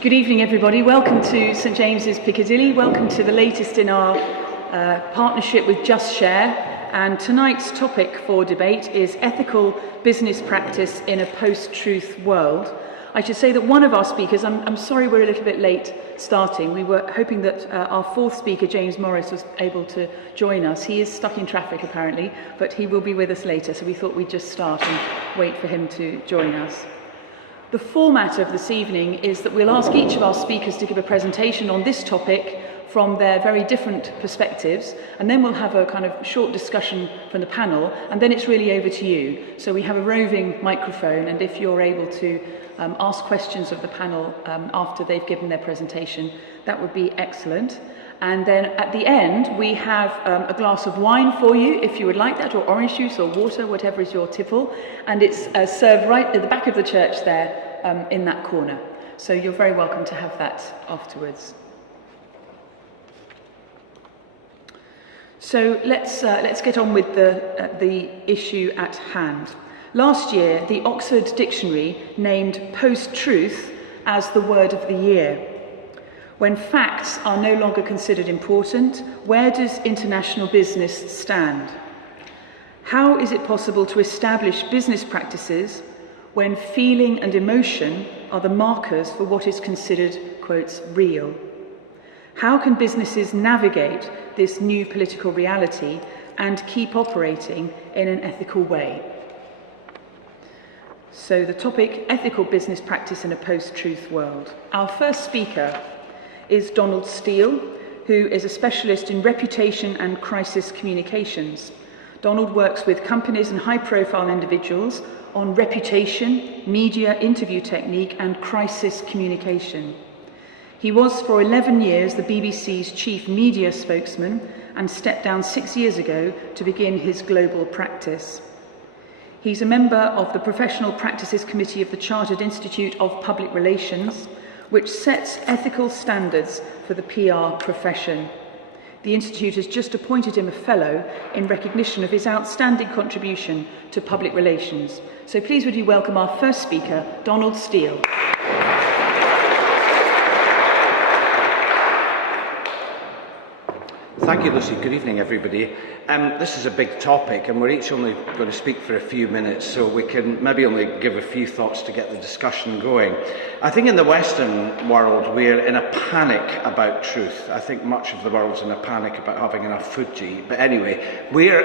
Good evening, everybody. Welcome to St James's Piccadilly. Welcome to the latest in our partnership with JustShare. And tonight's topic for debate is ethical business practice in a post-truth world. I should say that one of our speakers, I'm sorry we're a little bit late starting. We were hoping that our fourth speaker, James Morris, was able to join us. He is stuck in traffic apparently, but he will be with us later, so we thought we'd just start and wait for him to join us. The format of this evening is that we'll ask each of our speakers to give a presentation on this topic from their very different perspectives, and then we'll have a kind of short discussion from the panel, and then it's really over to you. So we have a roving microphone, and if you're able to ask questions of the panel after they've given their presentation, that would be excellent. And then at the end, we have a glass of wine for you, if you would like that, or orange juice or water, whatever is your tipple. And it's served right at the back of the church there in that corner. So you're very welcome to have that afterwards. So let's get on with the issue at hand. Last year, the Oxford Dictionary named post-truth as the word of the year. When facts are no longer considered important, where does international business stand? How is it possible to establish business practices when feeling and emotion are the markers for what is considered, quotes, real? How can businesses navigate this new political reality and keep operating in an ethical way? So the topic, ethical business practice in a post-truth world. Our first speaker is Donald Steele, who is a specialist in reputation and crisis communications. Donald works with companies and high-profile individuals on reputation, media interview technique, and crisis communication. He was for 11 years the BBC's chief media spokesman and stepped down 6 years ago to begin his global practice. He's a member of the Professional Practices Committee of the Chartered Institute of Public Relations, which sets ethical standards for the PR profession. The Institute has just appointed him a fellow in recognition of his outstanding contribution to public relations. So please would you welcome our first speaker, Donald Steele. Thank you, Lucy. Good evening, everybody. This is a big topic, and we're each only going to speak for a few minutes, so we can maybe only give a few thoughts to get the discussion going. I think in the Western world, we're in a panic about truth. I think much of the world's in a panic about having enough food to eat. But anyway,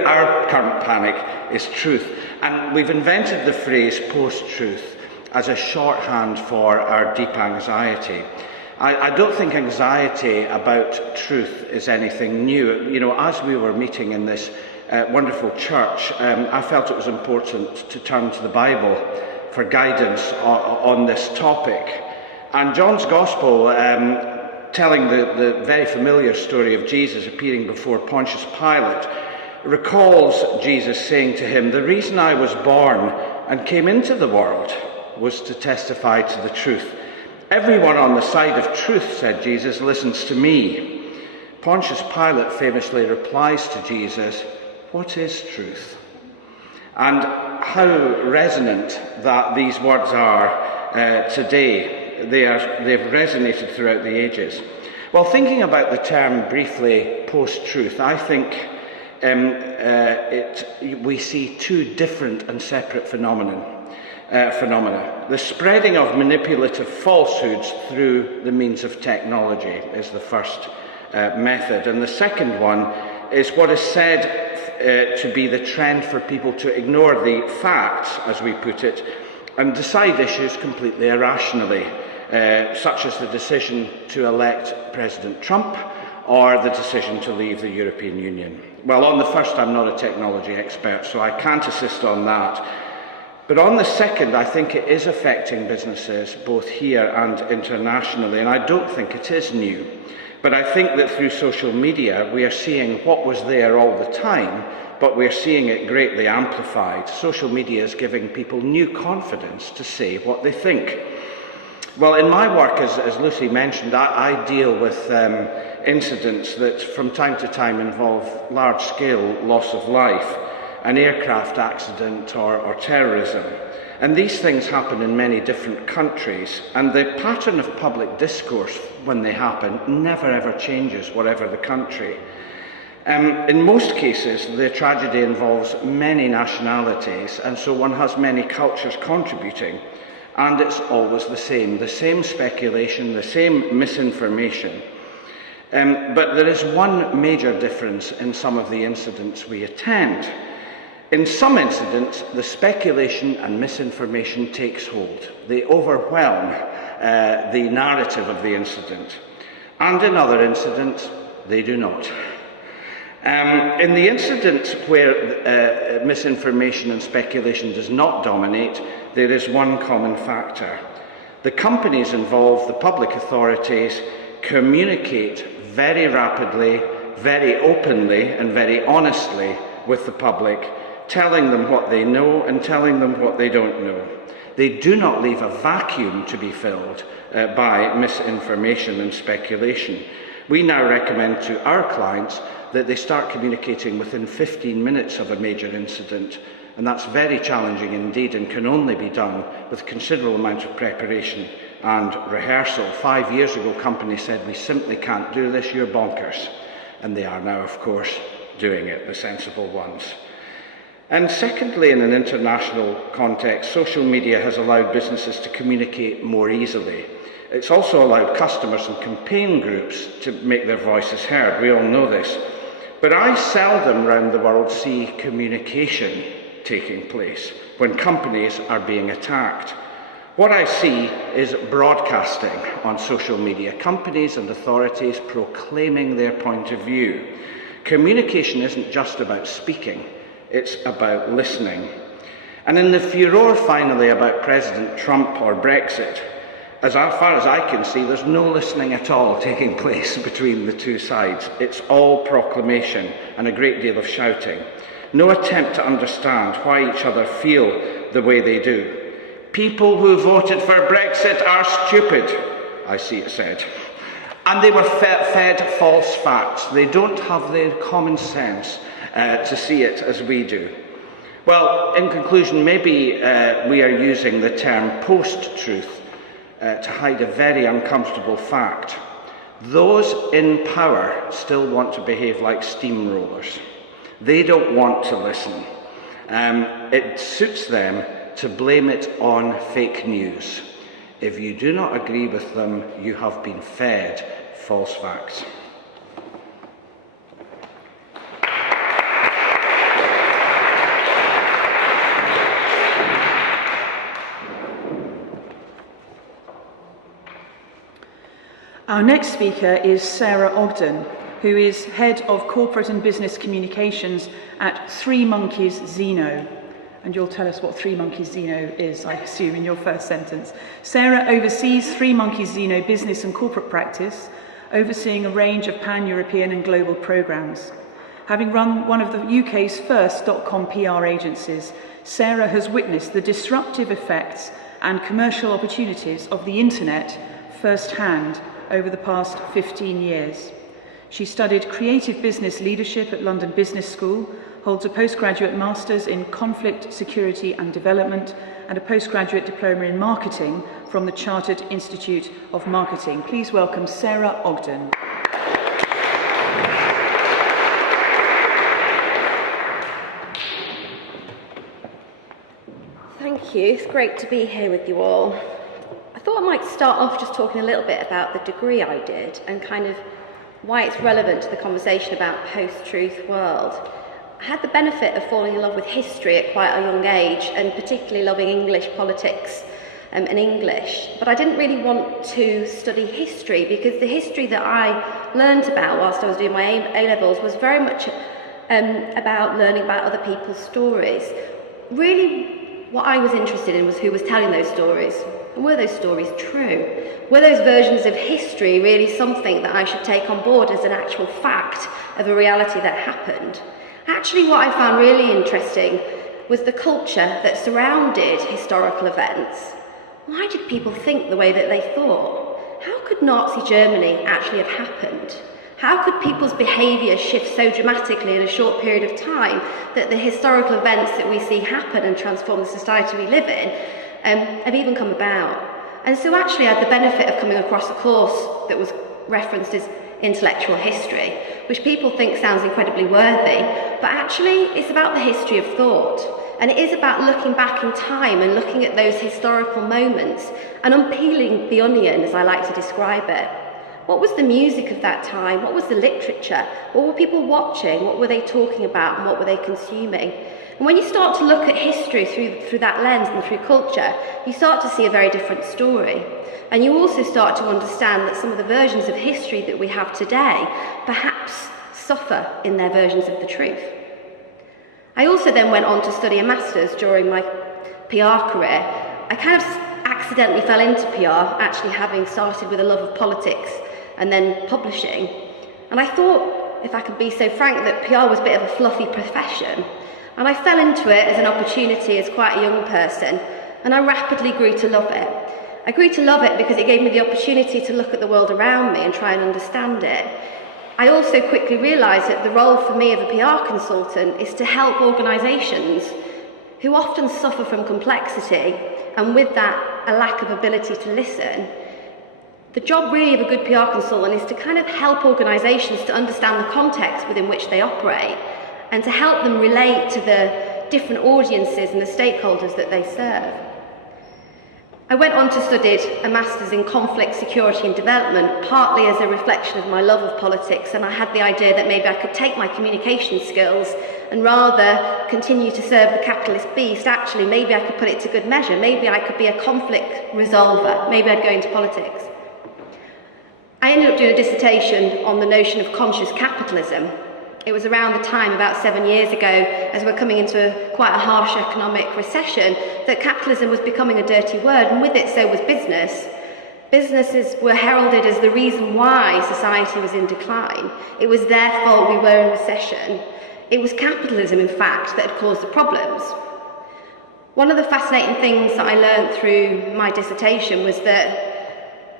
our current panic is truth. And we've invented the phrase post-truth as a shorthand for our deep anxiety. I don't think anxiety about truth is anything new. You know, as we were meeting in this wonderful church, I felt it was important to turn to the Bible for guidance on this topic. And John's Gospel, telling the very familiar story of Jesus appearing before Pontius Pilate, recalls Jesus saying to him, "The reason I was born and came into the world was to testify to the truth. Everyone on the side of truth," said Jesus, "listens to me." Pontius Pilate famously replies to Jesus, "What is truth?" And how resonant that these words are today. They've resonated throughout the ages. Well, thinking about the term briefly, post-truth, I think we see two different and separate phenomena. The spreading of manipulative falsehoods through the means of technology is the first method. And the second one is what is said to be the trend for people to ignore the facts, as we put it, and decide issues completely irrationally, such as the decision to elect President Trump or the decision to leave the European Union. Well, on the first, I'm not a technology expert, so I can't assist on that. But on the second, I think it is affecting businesses both here and internationally, and I don't think it is new. But I think that through social media, we are seeing what was there all the time, but we're seeing it greatly amplified. Social media is giving people new confidence to say what they think. Well, in my work, as Lucy mentioned, I deal with incidents that from time to time involve large-scale loss of life. an aircraft accident or terrorism. And these things happen in many different countries, and the pattern of public discourse when they happen never ever changes, whatever the country. In most cases, the tragedy involves many nationalities, and so one has many cultures contributing, and it's always the same speculation, the same misinformation. But there is one major difference in some of the incidents we attend. In some incidents, the speculation and misinformation takes hold. They overwhelm the narrative of the incident. And in other incidents, they do not. In the incident where misinformation and speculation does not dominate, there is one common factor. The companies involved, the public authorities, communicate very rapidly, very openly, and very honestly with the public, telling them what they know and telling them what they don't know. They do not leave a vacuum to be filled by misinformation and speculation. We now recommend to our clients that they start communicating within 15 minutes of a major incident, and that's very challenging indeed and can only be done with a considerable amount of preparation and rehearsal. 5 years ago, companies said, "We simply can't do this, you're bonkers." And they are now, of course, doing it, the sensible ones. And secondly, in an international context, social media has allowed businesses to communicate more easily. It's also allowed customers and campaign groups to make their voices heard. We all know this. But I seldom around the world see communication taking place when companies are being attacked. What I see is broadcasting on social media, companies and authorities proclaiming their point of view. Communication isn't just about speaking, it's about listening. And in the furore finally about President Trump or Brexit, as far as I can see, there's no listening at all taking place between the two sides. It's all proclamation and a great deal of shouting. No attempt to understand why each other feel the way they do. People who voted for Brexit are stupid, I see it said. And they were fed false facts. They don't have the common sense to see it as we do. Well, in conclusion, maybe we are using the term post-truth to hide a very uncomfortable fact. Those in power still want to behave like steamrollers. They don't want to listen. It suits them to blame it on fake news. If you do not agree with them, you have been fed false facts. Our next speaker is Sarah Ogden, who is Head of Corporate and Business Communications at Three Monkeys Zeno. And you'll tell us what Three Monkeys Zeno is, I assume, in your first sentence. Sarah oversees Three Monkeys Zeno business and corporate practice, overseeing a range of pan-European and global programmes. Having run one of the UK's first .com PR agencies, Sarah has witnessed the disruptive effects and commercial opportunities of the internet firsthand over the past 15 years. She studied creative business leadership at London Business School, holds a postgraduate master's in conflict, security and development, and a postgraduate diploma in marketing from the Chartered Institute of Marketing. Please welcome Sarah Ogden. Thank you. It's great to be here with you all. I thought I might start off just talking a little bit about the degree I did and kind of why it's relevant to the conversation about post-truth world. I had the benefit of falling in love with history at quite a young age, and particularly loving English politics and English. But I didn't really want to study history because the history that I learned about whilst I was doing my A-levels was very much about learning about other people's stories. Really, what I was interested in was who was telling those stories. And were those stories true? Were those versions of history really something that I should take on board as an actual fact of a reality that happened? Actually, what I found really interesting was the culture that surrounded historical events. Why did people think the way that they thought? How could Nazi Germany actually have happened? How could people's behaviour shift so dramatically in a short period of time that the historical events that we see happen and transform the society we live in have even come about? And so actually I had the benefit of coming across a course that was referenced as intellectual history, which people think sounds incredibly worthy, but actually it's about the history of thought. And it is about looking back in time and looking at those historical moments and unpeeling the onion, as I like to describe it. What was the music of that time? What was the literature? What were people watching? What were they talking about? And what were they consuming? And when you start to look at history through that lens and through culture, you start to see a very different story. And you also start to understand that some of the versions of history that we have today perhaps suffer in their versions of the truth. I also then went on to study a master's during my PR career. I kind of accidentally fell into PR, actually having started with a love of politics and then publishing. And I thought, if I could be so frank, that PR was a bit of a fluffy profession. And I fell into it as an opportunity as quite a young person, and I rapidly grew to love it. I grew to love it because it gave me the opportunity to look at the world around me and try and understand it. I also quickly realised that the role for me of a PR consultant is to help organisations who often suffer from complexity and with that a lack of ability to listen. The job really of a good PR consultant is to kind of help organisations to understand the context within which they operate and to help them relate to the different audiences and the stakeholders that they serve. I went on to study a master's in conflict, security and development, partly as a reflection of my love of politics, and I had the idea that maybe I could take my communication skills and rather continue to serve the capitalist beast, actually maybe I could put it to good measure, maybe I could be a conflict resolver, maybe I'd go into politics. I ended up doing a dissertation on the notion of conscious capitalism. It was around the time, about 7 years ago, as we're coming into quite a harsh economic recession, that capitalism was becoming a dirty word, and with it so was business. Businesses were heralded as the reason why society was in decline. It was their fault we were in recession. It was capitalism, in fact, that had caused the problems. One of the fascinating things that I learned through my dissertation was that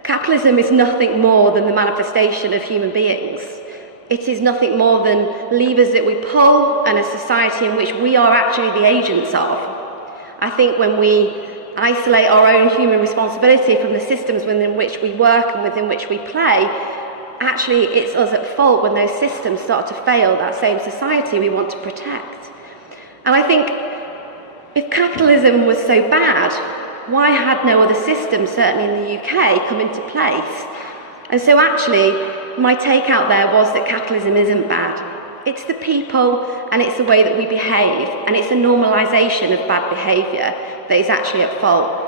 capitalism is nothing more than the manifestation of human beings. It is nothing more than levers that we pull and a society in which we are actually the agents of. I think when we isolate our own human responsibility from the systems within which we work and within which we play, actually it's us at fault when those systems start to fail that same society we want to protect. And I think if capitalism was so bad, why had no other system, certainly in the UK, come into place? And so actually, my take out there was that capitalism isn't bad. It's the people and it's the way that we behave, and it's a normalisation of bad behaviour that is actually at fault.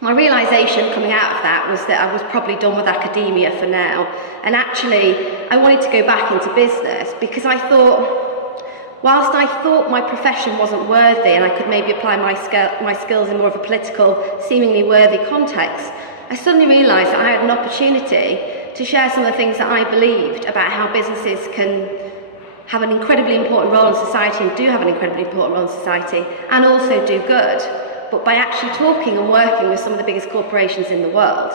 My realisation coming out of that was that I was probably done with academia for now, and actually I wanted to go back into business because I thought, whilst I thought my profession wasn't worthy and I could maybe apply my skills in more of a political, seemingly worthy context, I suddenly realised that I had an opportunity to share some of the things that I believed about how businesses can have an incredibly important role in society and do have an incredibly important role in society and also do good, but by actually talking and working with some of the biggest corporations in the world.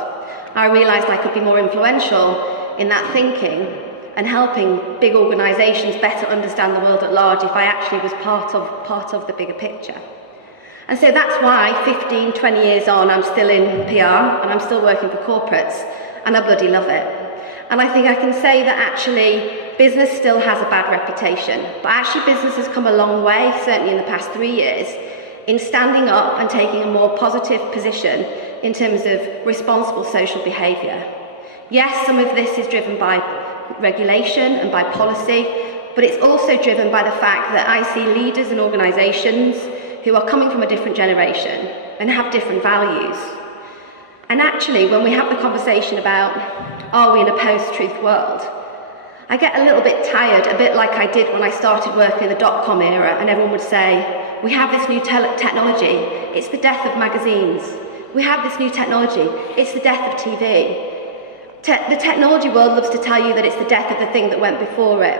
I realised I could be more influential in that thinking and helping big organisations better understand the world at large if I actually was part of the bigger picture. And so that's why 15, 20 years on, I'm still in PR and I'm still working for corporates, and I bloody love it. And I think I can say that actually business still has a bad reputation, but actually business has come a long way, certainly in the past 3 years, in standing up and taking a more positive position in terms of responsible social behaviour. Yes, some of this is driven by regulation and by policy, but it's also driven by the fact that I see leaders and organisations who are coming from a different generation and have different values. And actually, when we have the conversation about, are we in a post-truth world, I get a little bit tired, a bit like I did when I started working in the dot-com era, and everyone would say, we have this new technology, it's the death of magazines. We have this new technology, it's the death of TV. The technology world loves to tell you that it's the death of the thing that went before it.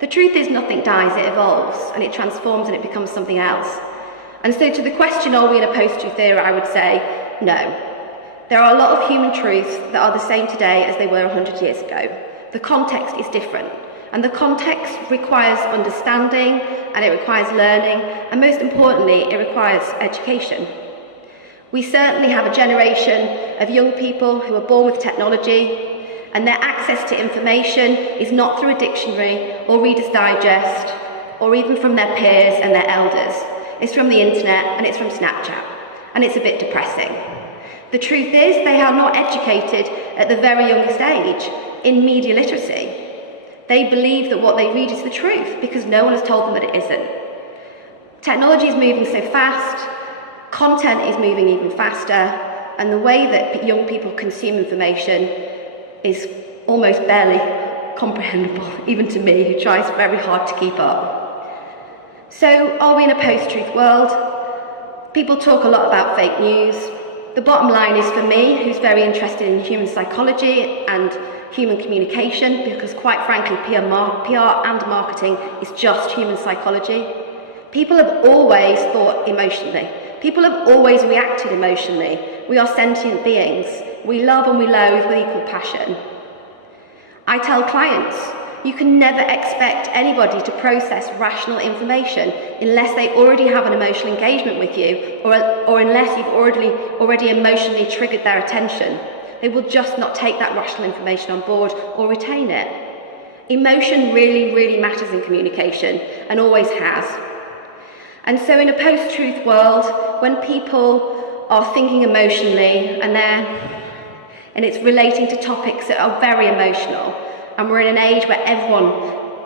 The truth is nothing dies, it evolves, and it transforms and it becomes something else. And so to the question, are we in a post-truth era, I would say, no. There are a lot of human truths that are the same today as they were 100 years ago. The context is different. And the context requires understanding, and it requires learning, and most importantly, it requires education. We certainly have a generation of young people who are born with technology, and their access to information is not through a dictionary or Reader's Digest, or even from their peers and their elders. It's from the internet, and it's from Snapchat, and it's a bit depressing. The truth is, they are not educated at the very youngest age in media literacy. They believe that what they read is the truth because no one has told them that it isn't. Technology is moving so fast, content is moving even faster, and the way that young people consume information is almost barely comprehensible, even to me, who tries very hard to keep up. So, are we in a post-truth world? People talk a lot about fake news. The bottom line is, for me, who's very interested in human psychology and human communication, because quite frankly, PR and marketing is just human psychology. People have always thought emotionally. People have always reacted emotionally. We are sentient beings. We love and we loathe with equal passion. I tell clients, you can never expect anybody to process rational information unless they already have an emotional engagement with you, or unless you've already emotionally triggered their attention. They will just not take that rational information on board or retain it. Emotion really, really matters in communication, and always has. And so in a post-truth world, when people are thinking emotionally and it's relating to topics that are very emotional, and we're in an age where everyone,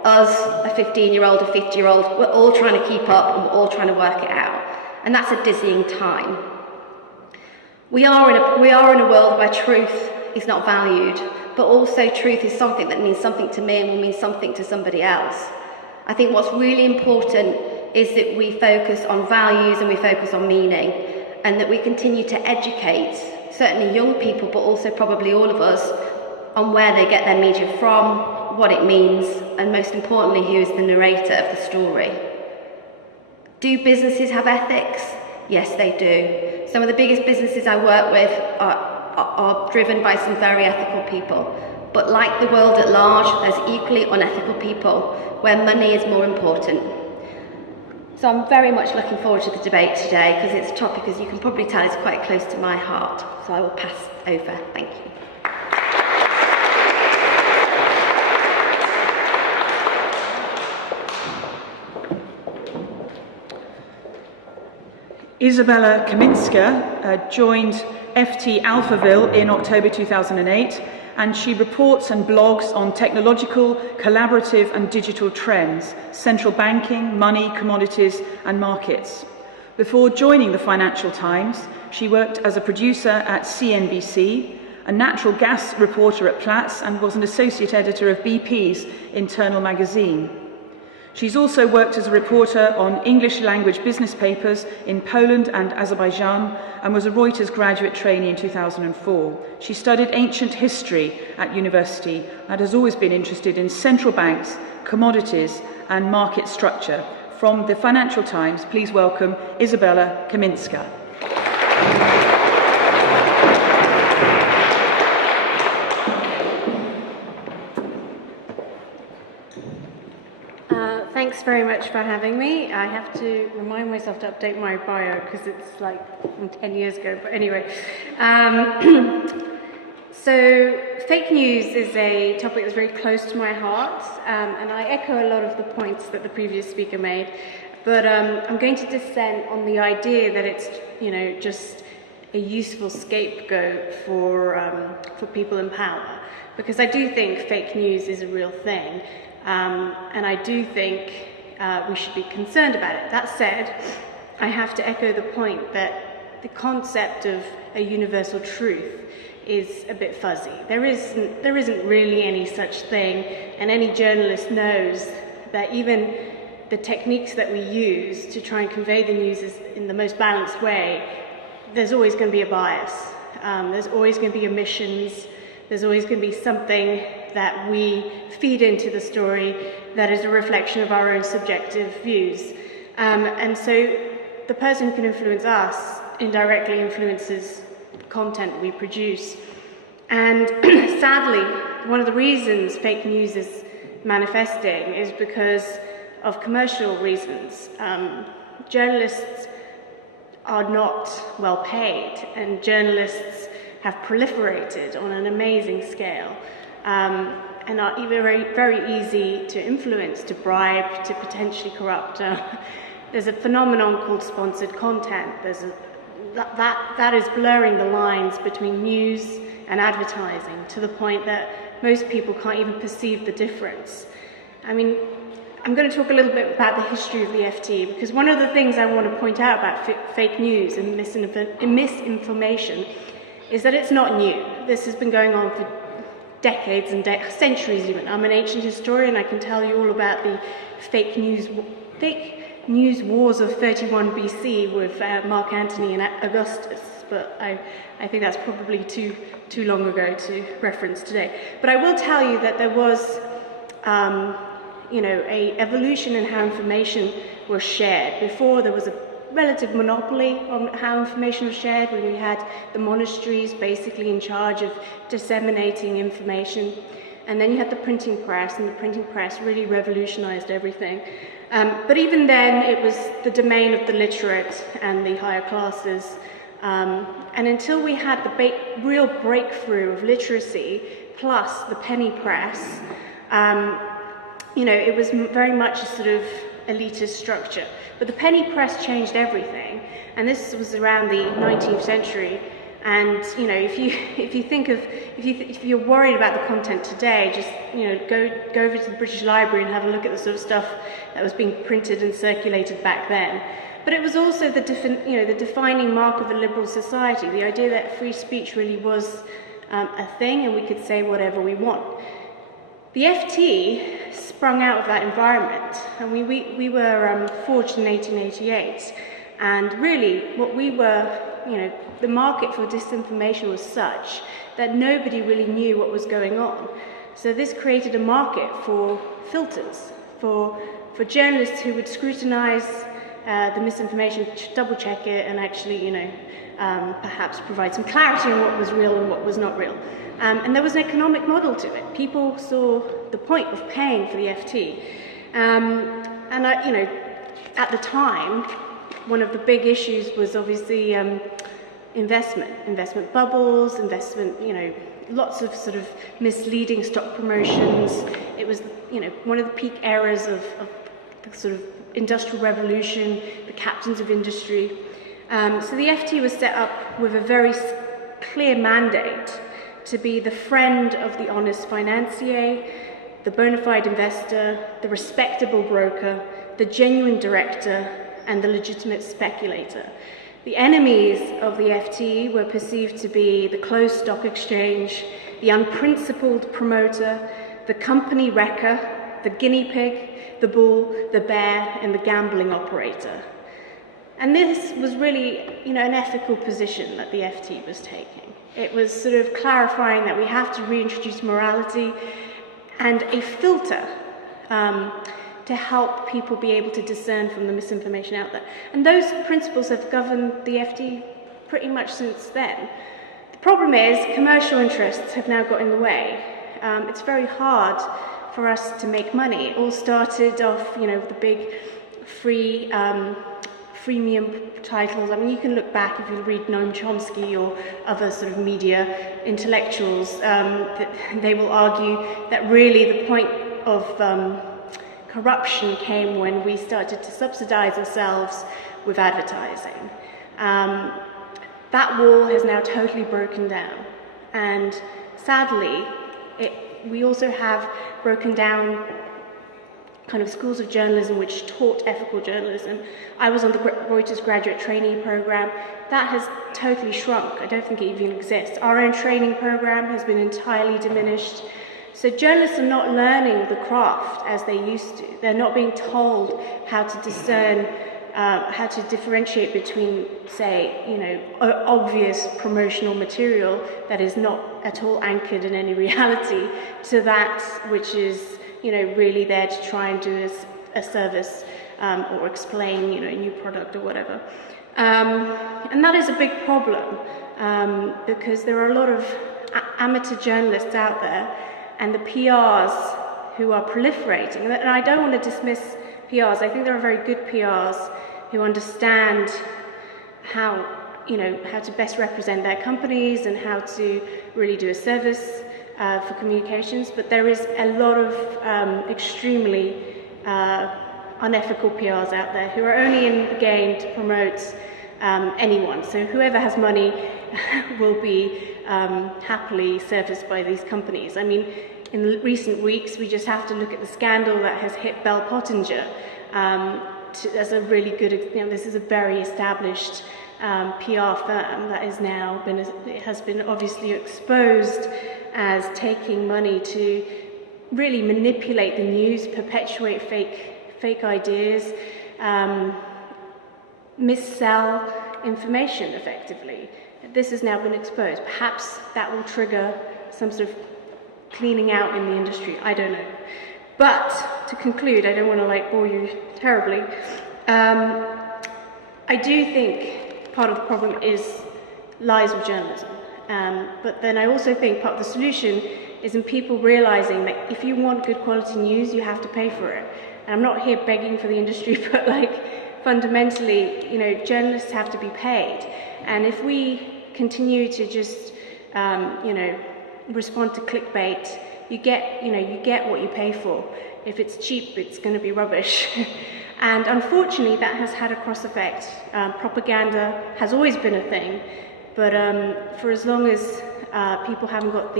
us, a 15-year-old, a 50-year-old, we're all trying to keep up and we're all trying to work it out. And that's a dizzying time. We are in a world where truth is not valued, but also truth is something that means something to me and will mean something to somebody else. I think what's really important is that we focus on values and we focus on meaning, and that we continue to educate, certainly young people, but also probably all of us, on where they get their media from, what it means, and most importantly, who is the narrator of the story. Do businesses have ethics? Yes, they do. Some of the biggest businesses I work with are driven by some very ethical people. But like the world at large, there's equally unethical people where money is more important. So I'm very much looking forward to the debate today, because it's a topic, as you can probably tell, is quite close to my heart. So I will pass over. Thank you. Isabella Kaminski joined FT Alphaville in October 2008, and she reports and blogs on technological, collaborative and digital trends, central banking, money, commodities and markets. Before joining the Financial Times, she worked as a producer at CNBC, a natural gas reporter at Platts, and was an associate editor of BP's Internal magazine. She's also worked as a reporter on English language business papers in Poland and Azerbaijan, and was a Reuters graduate trainee in 2004. She studied ancient history at university and has always been interested in central banks, commodities and market structure. From the Financial Times, please welcome Isabella Kaminski. Thanks very much for having me. I have to remind myself to update my bio because it's like from 10 years ago, but anyway. So fake news is a topic that's very close to my heart, and I echo a lot of the points that the previous speaker made, but I'm going to dissent on the idea that it's, just a useful scapegoat for people in power, because I do think fake news is a real thing. And I do think we should be concerned about it. That said, I have to echo the point that the concept of a universal truth is a bit fuzzy. There isn't really any such thing, and any journalist knows that even the techniques that we use to try and convey the news in the most balanced way, there's always going to be a bias. There's always going to be omissions. There's always going to be something that we feed into the story that is a reflection of our own subjective views. And so the person who can influence us indirectly influences the content we produce. And sadly, one of the reasons fake news is manifesting is because of commercial reasons. Journalists are not well paid, and journalists have proliferated on an amazing scale, and are very, very easy to influence, to bribe, to potentially corrupt. There's a phenomenon called sponsored content. That is blurring the lines between news and advertising to the point that most people can't even perceive the difference. I mean, I'm going to talk a little bit about the history of the FT, because one of the things I want to point out about fake news and misinformation is that it's not new. This has been going on for decades and centuries even. I'm an ancient historian. I can tell you all about the fake news wars of 31 BC with Mark Antony and Augustus, but I think that's probably too long ago to reference today. But I will tell you that there was a evolution in how information was shared. Before, there was a relative monopoly on how information was shared, when we had the monasteries basically in charge of disseminating information. And then you had the printing press, and the printing press really revolutionized everything. But even then, it was the domain of the literate and the higher classes. And until we had the real breakthrough of literacy, plus the penny press, it was very much a sort of elitist structure. But the penny press changed everything, and this was around the 19th century. And if you're worried about the content today, just go over to the British Library and have a look at the sort of stuff that was being printed and circulated back then. But it was also the defining mark of a liberal society, the idea that free speech really was a thing, and we could say whatever we want. The FT sprung out of that environment, and we were forged in 1888. And really, what we were, the market for disinformation was such that nobody really knew what was going on. So this created a market for filters, for journalists who would scrutinize the misinformation, double check it, and actually, perhaps provide some clarity on what was real and what was not real. And there was an economic model to it. People saw the point of paying for the FT. At the time, one of the big issues was obviously investment bubbles, lots of sort of misleading stock promotions. It was, one of the peak eras of the sort of industrial revolution, the captains of industry. So the FT was set up with a very clear mandate to be the friend of the honest financier, the bona fide investor, the respectable broker, the genuine director, and the legitimate speculator. The enemies of the FT were perceived to be the closed stock exchange, the unprincipled promoter, the company wrecker, the guinea pig, the bull, the bear, and the gambling operator. And this was really, an ethical position that the FT was taking. It was sort of clarifying that we have to reintroduce morality and a filter to help people be able to discern from the misinformation out there. And those principles have governed the FT pretty much since then. The problem is commercial interests have now got in the way. It's very hard for us to make money. It all started off, with the big freemium titles. I mean, you can look back if you read Noam Chomsky or other sort of media intellectuals, they will argue that really the point of corruption came when we started to subsidize ourselves with advertising. That wall has now totally broken down, and sadly, we also have broken down kind of schools of journalism which taught ethical journalism. I was on the Reuters graduate trainee program. That has totally shrunk. I don't think it even exists. Our own training program has been entirely diminished. So journalists are not learning the craft as they used to. They're not being told how to discern, how to differentiate between, say, obvious promotional material that is not at all anchored in any reality to that which is, really there to try and do a service or explain, a new product or whatever. And that is a big problem because there are a lot of amateur journalists out there and the PRs who are proliferating. And I don't want to dismiss PRs. I think there are very good PRs who understand how to best represent their companies and how to really do a service for communications. But there is a lot of extremely unethical PRs out there who are only in the game to promote anyone. So whoever has money will be happily serviced by these companies. I mean, in recent weeks, we just have to look at the scandal that has hit Bell Pottinger as a really good, this is a very established PR firm that is now has been obviously exposed as taking money to really manipulate the news, perpetuate fake ideas, missell information effectively. This has now been exposed. Perhaps that will trigger some sort of cleaning out in the industry. I don't know. But to conclude, I don't want to bore you terribly. I do think part of the problem lies with journalism. But then I also think part of the solution is in people realizing that if you want good quality news, you have to pay for it. And I'm not here begging for the industry, but fundamentally, journalists have to be paid. And if we continue to just, respond to clickbait, you get what you pay for. If it's cheap, it's going to be rubbish. And unfortunately, that has had a cross effect. Propaganda has always been a thing, but for as long as people haven't got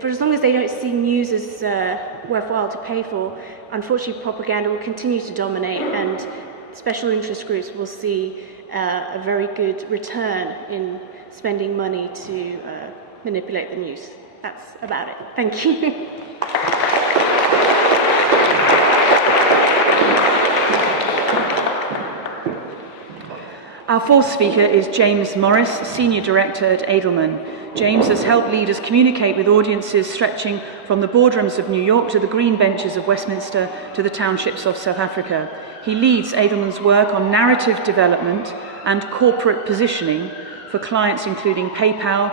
for as long as they don't see news as worthwhile to pay for, unfortunately, propaganda will continue to dominate, and special interest groups will see a very good return in spending money to manipulate the news. That's about it. Thank you. Our fourth speaker is James Morris, Senior Director at Edelman. James has helped leaders communicate with audiences stretching from the boardrooms of New York to the green benches of Westminster to the townships of South Africa. He leads Edelman's work on narrative development and corporate positioning for clients including PayPal,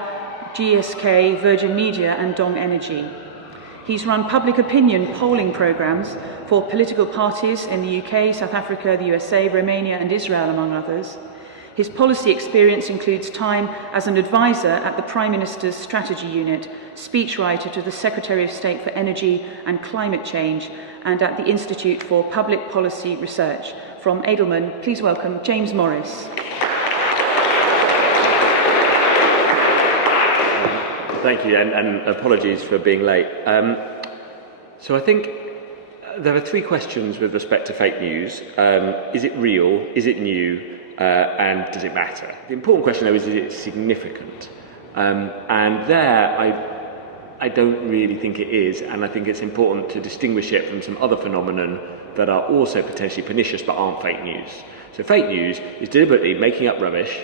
GSK, Virgin Media and Dong Energy. He's run public opinion polling programs for political parties in the UK, South Africa, the USA, Romania and Israel, among others. His policy experience includes time as an advisor at the Prime Minister's Strategy Unit, speechwriter to the Secretary of State for Energy and Climate Change, and at the Institute for Public Policy Research. From Edelman, please welcome James Morris. Thank you, and apologies for being late. So I think there are three questions with respect to fake news. Is it real? Is it new? And does it matter? The important question, though, is it significant? And there, I don't really think it is, and I think it's important to distinguish it from some other phenomenon that are also potentially pernicious but aren't fake news. So fake news is deliberately making up rubbish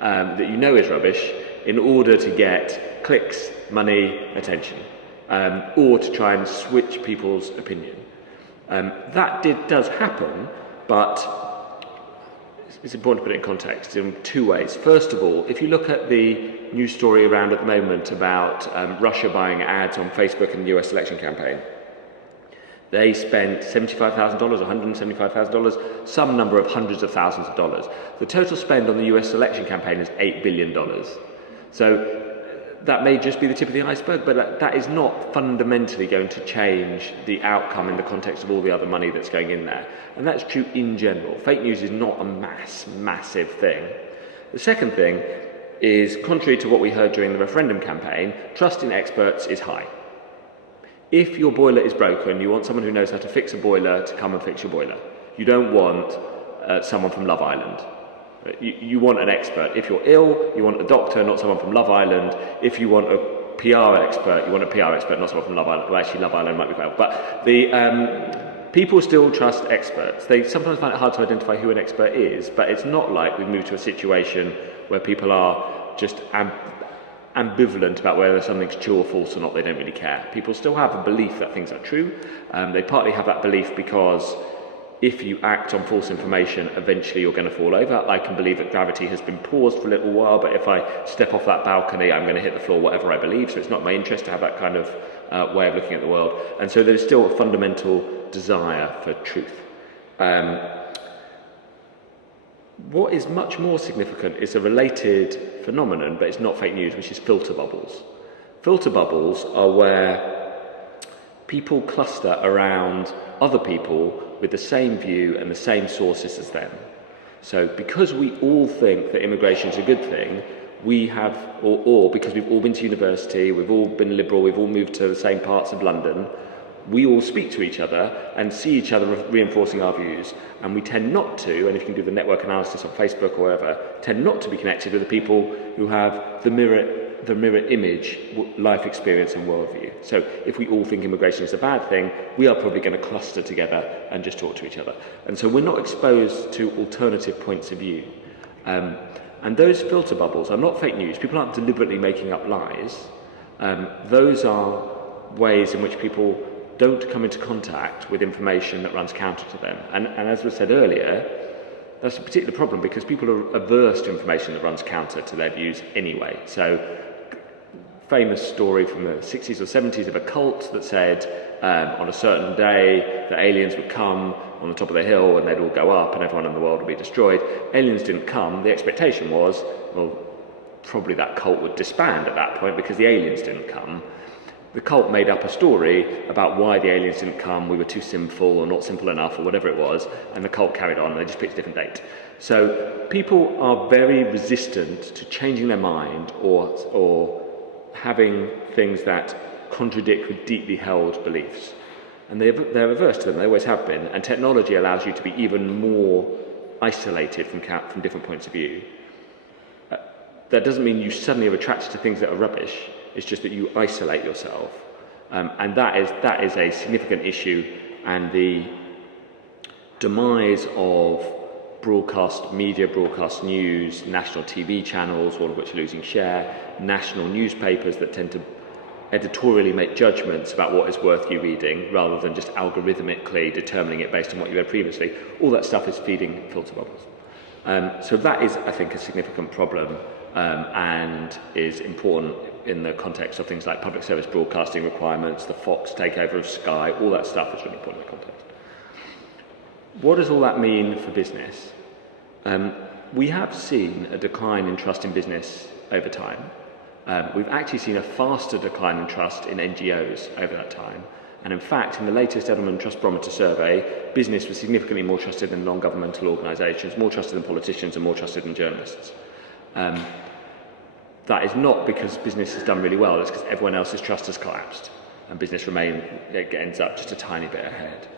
that you know is rubbish in order to get clicks, money, attention, or to try and switch people's opinion. That does happen, but it's important to put it in context in two ways. First of all, if you look at the news story around at the moment about Russia buying ads on Facebook in the US election campaign, they spent $75,000, $175,000, some number of hundreds of thousands of dollars. The total spend on the US election campaign is $8 billion. So that may just be the tip of the iceberg, but that is not fundamentally going to change the outcome in the context of all the other money that's going in there. And that's true in general. Fake news is not a massive thing. The second thing is, contrary to what we heard during the referendum campaign, trust in experts is high. If your boiler is broken, you want someone who knows how to fix a boiler to come and fix your boiler. You don't want someone from Love Island. You want an expert. If you're ill, you want a doctor, not someone from Love Island. If you want a PR expert, you want a PR expert, not someone from Love Island. Well, actually, Love Island might be quite well. But people still trust experts. They sometimes find it hard to identify who an expert is, but it's not like we've moved to a situation where people are just ambivalent about whether something's true or false or not. They don't really care. People still have a belief that things are true. They partly have that belief because if you act on false information, eventually you're going to fall over. I can believe that gravity has been paused for a little while, but if I step off that balcony, I'm going to hit the floor, whatever I believe. So it's not my interest to have that kind of way of looking at the world. And so there's still a fundamental desire for truth. What is much more significant is a related phenomenon, but it's not fake news, which is filter bubbles. Filter bubbles are where people cluster around other people with the same view and the same sources as them. So because we all think that immigration is a good thing, we have, or because we've all been to university, we've all been liberal, we've all moved to the same parts of London, we all speak to each other and see each other reinforcing our views, and we tend not to, and if you can do the network analysis on Facebook or whatever, tend not to be connected with the people who have the mirror image, life experience and worldview. So if we all think immigration is a bad thing, we are probably going to cluster together and just talk to each other. And so we're not exposed to alternative points of view. And those filter bubbles are not fake news. People aren't deliberately making up lies. Those are ways in which people don't come into contact with information that runs counter to them. And as was said earlier, that's a particular problem because people are averse to information that runs counter to their views anyway. So, famous story from the 60s or 70s of a cult that said on a certain day that aliens would come on the top of the hill and they'd all go up and everyone in the world would be destroyed. Aliens didn't come. The expectation was, well, probably that cult would disband at that point because the aliens didn't come. The cult made up a story about why the aliens didn't come, we were too sinful or not simple enough or whatever it was, and the cult carried on and they just picked a different date. So people are very resistant to changing their mind or having things that contradict with deeply held beliefs. And they're averse to them, they always have been, and technology allows you to be even more isolated from different points of view. That doesn't mean you suddenly are attracted to things that are rubbish. It's just that you isolate yourself, and that is a significant issue. And the demise of broadcast media, broadcast news, national TV channels, all of which are losing share, national newspapers that tend to editorially make judgments about what is worth you reading, rather than just algorithmically determining it based on what you read previously. All that stuff is feeding filter bubbles. So that is, I think, a significant problem, and is important in the context of things like public service broadcasting requirements, the Fox takeover of Sky, all that stuff is really important in the context. What does all that mean for business? We have seen a decline in trust in business over time. We've actually seen a faster decline in trust in NGOs over that time. And in fact, in the latest Edelman Trust Barometer survey, business was significantly more trusted in non-governmental organisations, more trusted than politicians and more trusted than journalists. That is not because business has done really well, it's because everyone else's trust has collapsed and business ends up just a tiny bit ahead.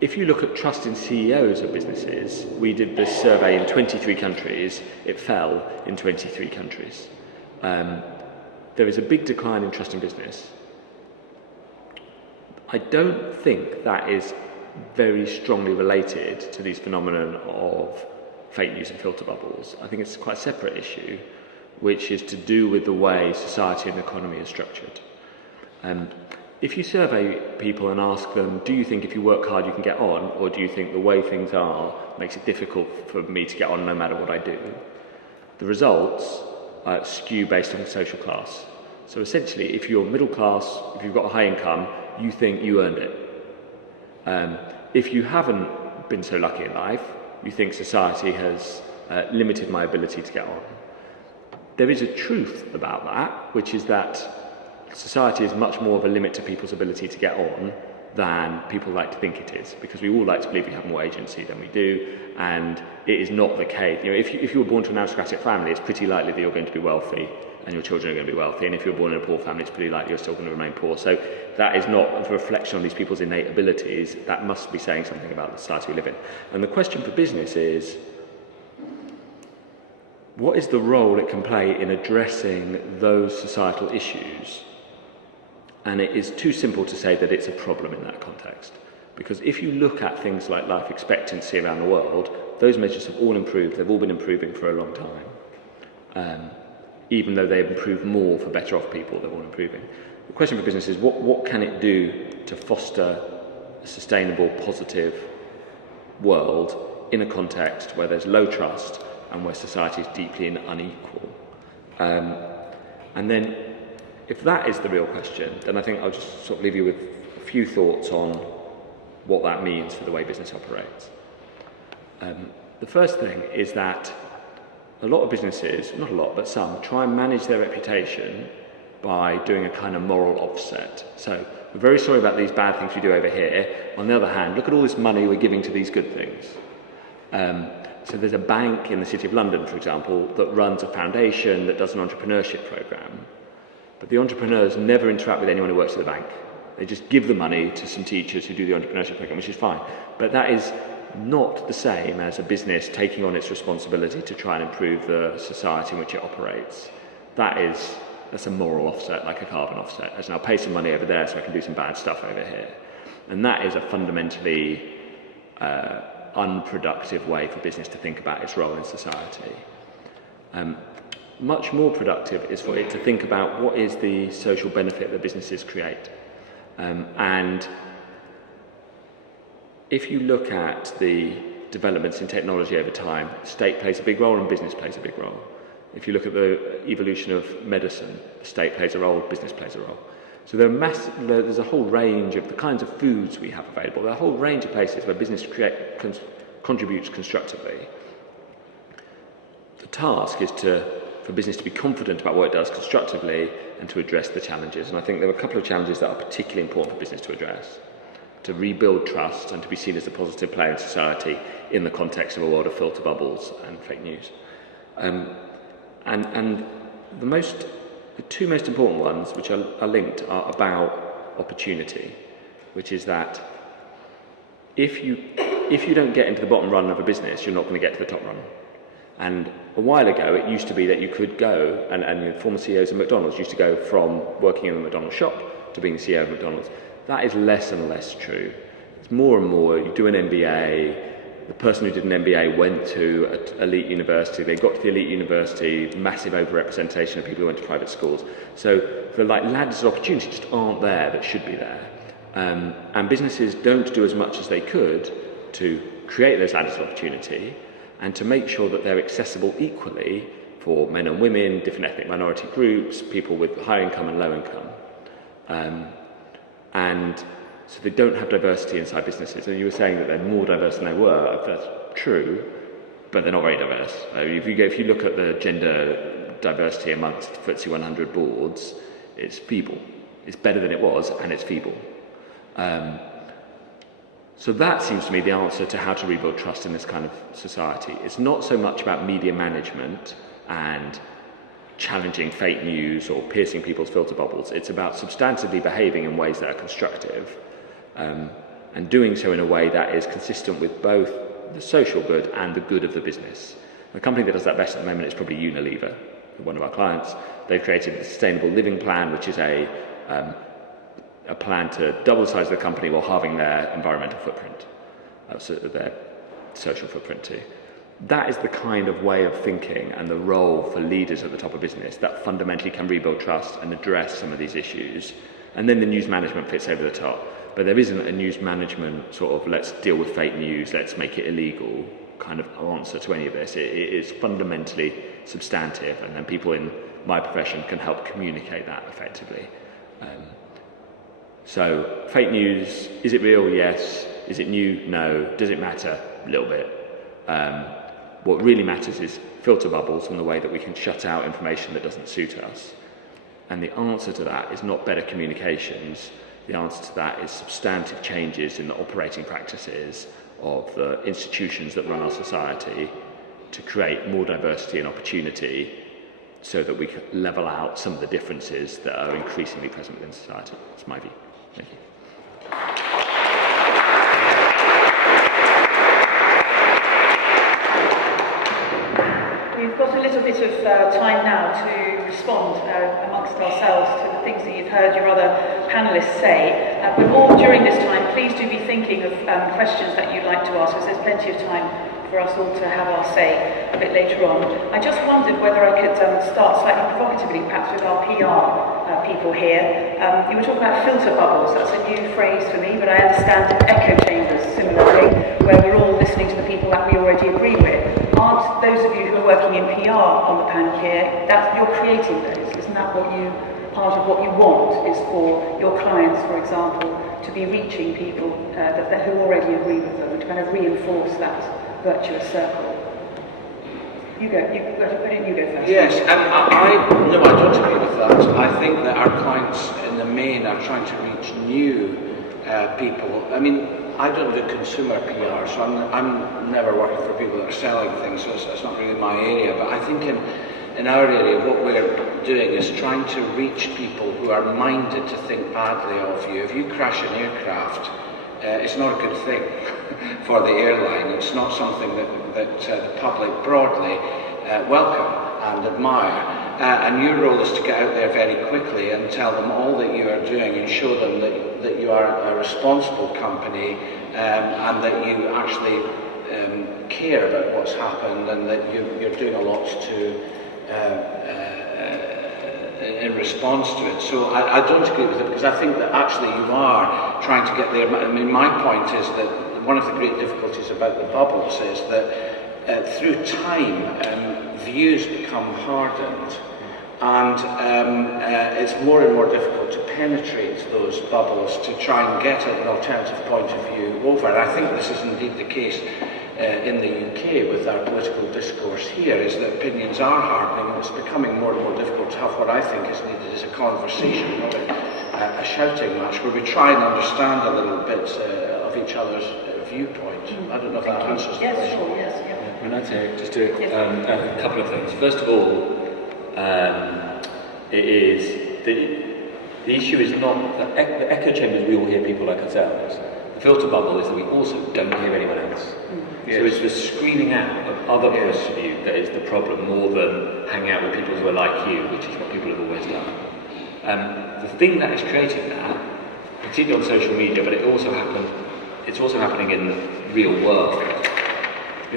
If you look at trust in CEOs of businesses, we did this survey in 23 countries, it fell in 23 countries. There is a big decline in trust in business. I don't think that is very strongly related to these phenomenon of fake news and filter bubbles. I think it's quite a separate issue, which is to do with the way society and the economy is structured. If you survey people and ask them, do you think if you work hard you can get on, or do you think the way things are makes it difficult for me to get on no matter what I do? The results skew based on social class. So essentially, if you're middle class, if you've got a high income, you think you earned it. If you haven't been so lucky in life, you think society has limited my ability to get on. There is a truth about that, which is that society is much more of a limit to people's ability to get on than people like to think it is, because we all like to believe we have more agency than we do, and it is not the case. You know, if you were born to an aristocratic family, it's pretty likely that you're going to be wealthy and your children are going to be wealthy, and if you're born in a poor family, it's pretty likely you're still going to remain poor. So that is not a reflection on these people's innate abilities. That must be saying something about the society we live in. And the question for business is, what is the role it can play in addressing those societal issues? And it is too simple to say that it's a problem in that context. Because if you look at things like life expectancy around the world, those measures have all improved. They've all been improving for a long time. Even though they've improved more for better off people, they're all improving. The question for business is, what can it do to foster a sustainable, positive world in a context where there's low trust and where society is deeply unequal. And then, if that is the real question, then I think I'll just sort of leave you with a few thoughts on what that means for the way business operates. The first thing is that a lot of businesses, not a lot, but some, try and manage their reputation by doing a kind of moral offset. So, we're very sorry about these bad things we do over here. On the other hand, look at all this money we're giving to these good things. So there's a bank in the City of London, for example, that runs a foundation that does an entrepreneurship programme. But the entrepreneurs never interact with anyone who works at the bank. They just give the money to some teachers who do the entrepreneurship programme, which is fine. But that is not the same as a business taking on its responsibility to try and improve the society in which it operates. That's a moral offset, like a carbon offset. As I'll pay some money over there so I can do some bad stuff over here. And that is a fundamentally unproductive way for business to think about its role in society. Much more productive is for it to think about what is the social benefit that businesses create. And if you look at the developments in technology over time, state plays a big role and business plays a big role. If you look at the evolution of medicine, the state plays a role, business plays a role. So there's a whole range of the kinds of foods we have available. There are a whole range of places where business contributes constructively. The task is for business to be confident about what it does constructively and to address the challenges. And I think there are a couple of challenges that are particularly important for business to address. To rebuild trust and to be seen as a positive player in society in the context of a world of filter bubbles and fake news. And the two most important ones, which are linked, are about opportunity, which is that if you don't get into the bottom run of a business, you're not going to get to the top run. And a while ago, it used to be that you could go, and the former CEOs of McDonald's used to go from working in the McDonald's shop to being the CEO of McDonald's. That is less and less true. It's more and more, you do an MBA, the person who did an MBA went to an elite university, they got to the elite university, massive overrepresentation of people who went to private schools. So the ladders of opportunity just aren't there that should be there. And businesses don't do as much as they could to create those ladders of opportunity and to make sure that they're accessible equally for men and women, different ethnic minority groups, people with high income and low income. And so they don't have diversity inside businesses. And you were saying that they're more diverse than they were. That's true, but they're not very diverse. If you look at the gender diversity amongst FTSE 100 boards, it's feeble. It's better than it was, and it's feeble. So that seems to me the answer to how to rebuild trust in this kind of society. It's not so much about media management and challenging fake news or piercing people's filter bubbles. It's about substantively behaving in ways that are constructive and doing so in a way that is consistent with both the social good and the good of the business. The company that does that best at the moment is probably Unilever, one of our clients. They've created the Sustainable Living Plan, which is a plan to double the size of the company while halving their environmental footprint, so their social footprint too. That is the kind of way of thinking and the role for leaders at the top of business that fundamentally can rebuild trust and address some of these issues. And then the news management fits over the top. But there isn't a news management sort of let's deal with fake news, let's make it illegal kind of answer to any of this. It is fundamentally substantive, and then people in my profession can help communicate that effectively. So fake news, is it real? Yes. Is it new? No. Does it matter? A little bit. What really matters is filter bubbles and the way that we can shut out information that doesn't suit us. And the answer to that is not better communications. The answer to that is substantive changes in the operating practices of the institutions that run our society to create more diversity and opportunity so that we can level out some of the differences that are increasingly present within society. That's my view. Thank you. We've got a little bit of time now to respond amongst ourselves to the things that you've heard your other panellists say. But more during this time, please do be thinking of questions that you'd like to ask us. There's plenty of time for us all to have our say a bit later on. I just wondered whether I could start slightly provocatively, perhaps with our PR people here. You were talking about filter bubbles. That's a new phrase for me, but I understand echo chambers similarly, where we're all listening to the people that we already agree with. Aren't those of you who are working in PR on the panel here, you're creating those? Isn't that part of what you want, is for your clients, for example, to be reaching people who already agree with them, and to kind of reinforce that virtuous circle? Why don't you go first? Yes, I don't agree with that. I think that our clients in the main are trying to reach new people. I mean, I don't do consumer PR, so I'm never working for people that are selling things, so it's not really my area. But I think in our area, what we're doing is trying to reach people who are minded to think badly of you. If you crash an aircraft, it's not a good thing for the airline. It's not something that the public broadly welcome and admire. And your role is to get out there very quickly and tell them all that you are doing and show them that you are a responsible company and that you actually care about what's happened and that you're doing a lot in response to it. So I don't agree with it, because I think that actually you are trying to get there. I mean, my point is that one of the great difficulties about the bubbles is that through time views become hardened, and it's more and more difficult to penetrate those bubbles to try and get an alternative point of view over. And I think this is indeed the case in the UK with our political discourse here, is that opinions are hardening, and it's becoming more and more difficult to have what I think is needed is a conversation, not a shouting match, where we try and understand a little bit of each other's viewpoint. I don't know if that answers the question. Sure, yes, yeah. I'd say just a couple of things. First of all, it is the issue is not the echo chambers. We all hear people like ourselves. The filter bubble is that we also don't hear anyone else. Yes. So it's the screening out of other points of view that is the problem, more than hanging out with people who are like you, which is what people have always done. The thing that is creating that, particularly on social media, but it's also happening in the real world.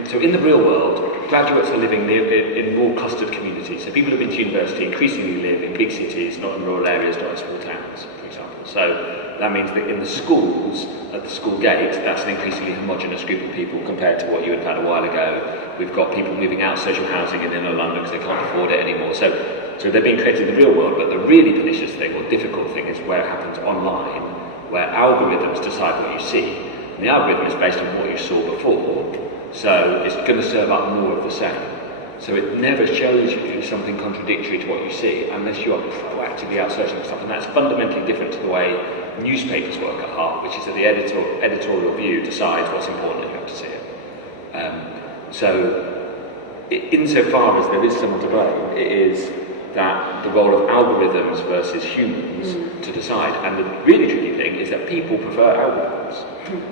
So in the real world, graduates are living in more clustered communities. So people who've been to university increasingly live in big cities, not in rural areas, not in small towns, for example. So that means that in the schools, at the school gate, that's an increasingly homogenous group of people compared to what you had a while ago. We've got people moving out social housing in inner London because they can't afford it anymore. So they're being created in the real world, but the really pernicious thing or difficult thing is where it happens online, where algorithms decide what you see. And the algorithm is based on what you saw before. So it's going to serve up more of the same. So it never shows you something contradictory to what you see unless you are proactively out searching for stuff. And that's fundamentally different to the way newspapers work at heart, which is that the editorial view decides what's important and you have to see it. So insofar as there is someone to blame, it is that the role of algorithms versus humans to decide. And the really tricky thing is that people prefer algorithms,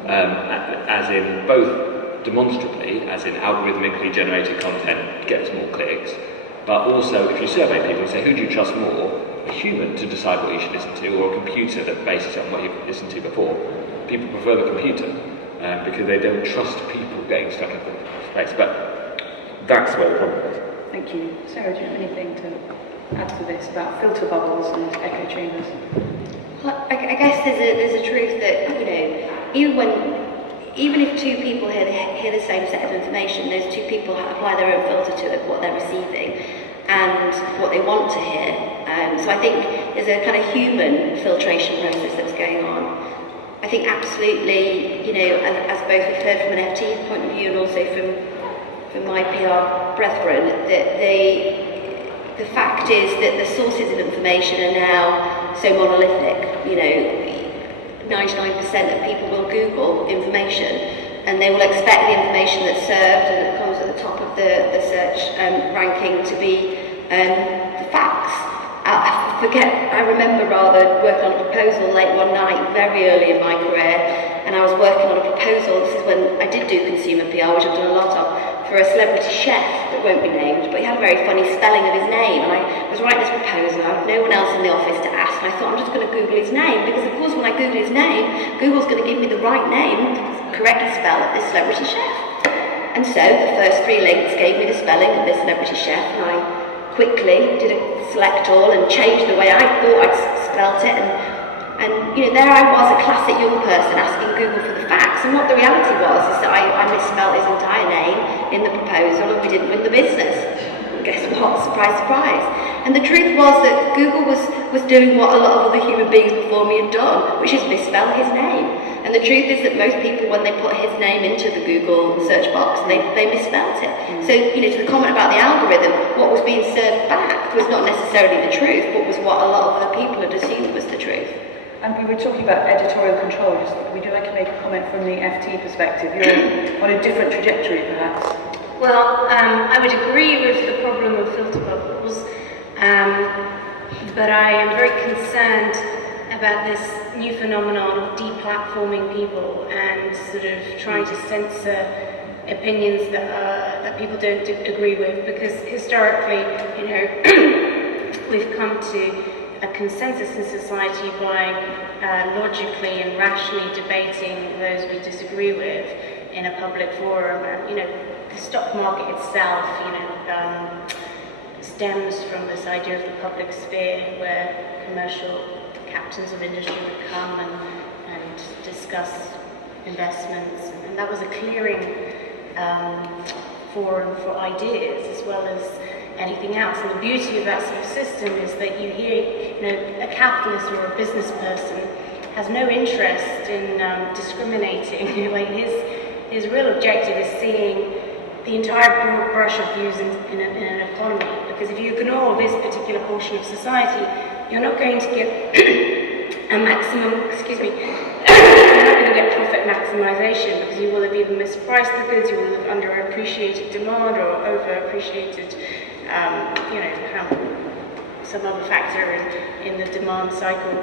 as in both demonstrably, as in algorithmically generated content gets more clicks, but also if you survey people and say who do you trust more, a human to decide what you should listen to, or a computer that bases on what you've listened to before, people prefer the computer because they don't trust people getting stuck in the space. But that's where the problem is. Thank you. Sarah, do you have anything to add to this about filter bubbles and echo chambers? Well, I guess there's a truth that, even if two people hear the same set of information, those two people apply their own filter to it, what they're receiving and what they want to hear. So I think there's a kind of human filtration process that's going on. I think absolutely, as both we've heard from an FT point of view and also from my PR brethren, that the fact is that the sources of information are now so monolithic. 99% of people will Google information and they will expect the information that's served and that comes at the top of the search ranking to be the facts. I remember working on a proposal late one night, very early in my career, and I was working on a proposal, this is when I did do consumer PR, which I've done a lot of, for a celebrity chef that won't be named, but he had a very funny spelling of his name, and I was writing this proposal, I had no one else in the office to ask, and I thought I'm just going to Google his name, because of course when I Google his name, Google's going to give me the right name to correctly spell this celebrity chef. And so the first 3 links gave me the spelling of this celebrity chef, and I quickly, did a select all and changed the way I thought I'd spelt it, and there I was, a classic young person asking Google for the facts, and what the reality was is that I misspelled his entire name in the proposal and we didn't win the business. Guess what? Surprise, surprise. And the truth was that Google was doing what a lot of other human beings before me had done, which is misspell his name. And the truth is that most people, when they put his name into the Google search box, they misspelt it. So, to the comment about the algorithm, what was being served back was not necessarily the truth, but was what a lot of other people had assumed was the truth. And we were talking about editorial control. Would you like to make a comment from the FT perspective? You're on a different trajectory, perhaps. Well, I would agree with the problem of filter bubbles, but I am very concerned about this new phenomenon of deplatforming people and sort of trying to censor opinions that people don't agree with, because historically, we've come to a consensus in society by logically and rationally debating those we disagree with in a public forum. And, the stock market itself, stems from this idea of the public sphere, where commercial captains of industry would come and discuss investments, and that was a clearing forum for ideas as well as anything else. And the beauty of that sort of system is that you hear, a capitalist or a business person has no interest in discriminating. Like his real objective is seeing the entire broad brush of views in an economy, because if you ignore this particular portion of society, you're not going to get a maximum, you're not going to get profit maximization, because you will have either mispriced the goods, you will have underappreciated demand or overappreciated, some other factor in the demand cycle.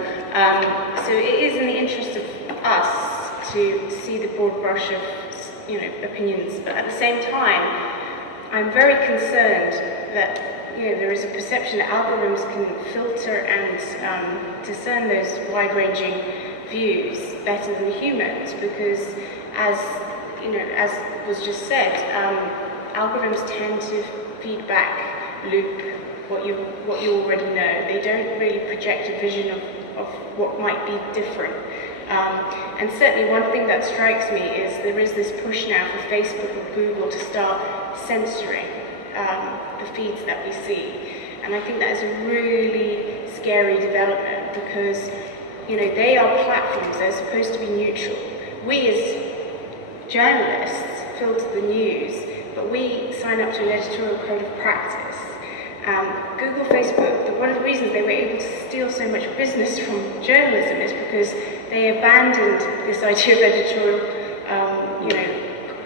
So it is in the interest of us to see the broad brush of opinions, but at the same time, I'm very concerned that there is a perception that algorithms can filter and discern those wide-ranging views better than humans, because as was just said, algorithms tend to feedback loop what you already know. They don't really project a vision of what might be different. And certainly one thing that strikes me is there is this push now for Facebook or Google to start censoring the feeds that we see. And I think that is a really scary development, because they are platforms, they're supposed to be neutral. We as journalists filter the news, but we sign up to an editorial code of practice. Google, Facebook, one of the reasons they were able to steal so much business from journalism is because they abandoned this idea of editorial,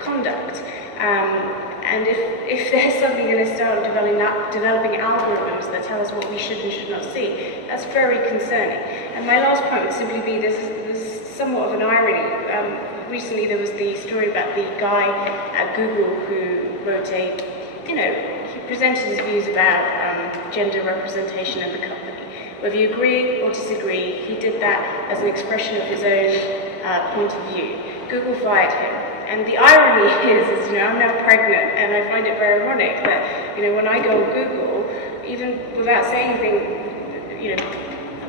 conduct. And if they're suddenly going to start developing algorithms that tell us what we should and should not see, that's very concerning. And my last point would simply be there's somewhat of an irony. Recently there was the story about the guy at Google who wrote he presented his views about gender representation in the company. Whether you agree or disagree, he did that as an expression of his own point of view. Google fired him. And the irony is I'm now pregnant, and I find it very ironic that, when I go on Google, even without saying anything,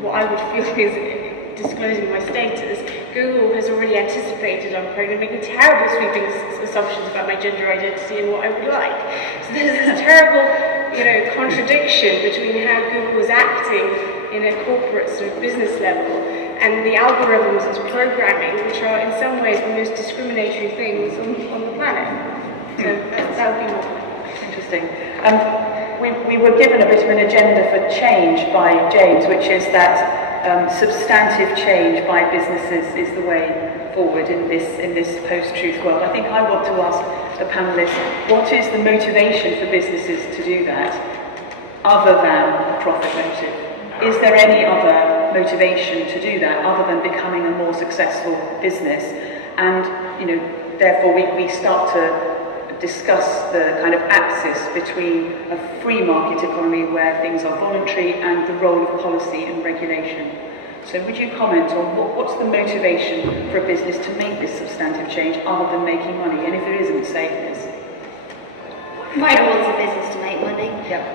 what I would feel is disclosing my status, Google has already anticipated I'm pregnant, making terrible sweeping assumptions about my gender identity and what I would like. So there's this terrible, contradiction between how Google is acting in a corporate sort of business level and the algorithms it's programming, which are in some ways the most discriminatory things on the planet. So that would be more. Interesting. We were given a bit of an agenda for change by James, which is that substantive change by businesses is the way forward in this post-truth world. I think I want to ask the panellists, what is the motivation for businesses to do that, other than a profit motive? Is there any other motivation to do that other than becoming a more successful business? And therefore we start to discuss the kind of axis between a free market economy where things are voluntary and the role of policy and regulation. So would you comment on what's the motivation for a business to make this substantive change other than making money? And if there isn't, say it is. Why do you want a business to make money? Yeah.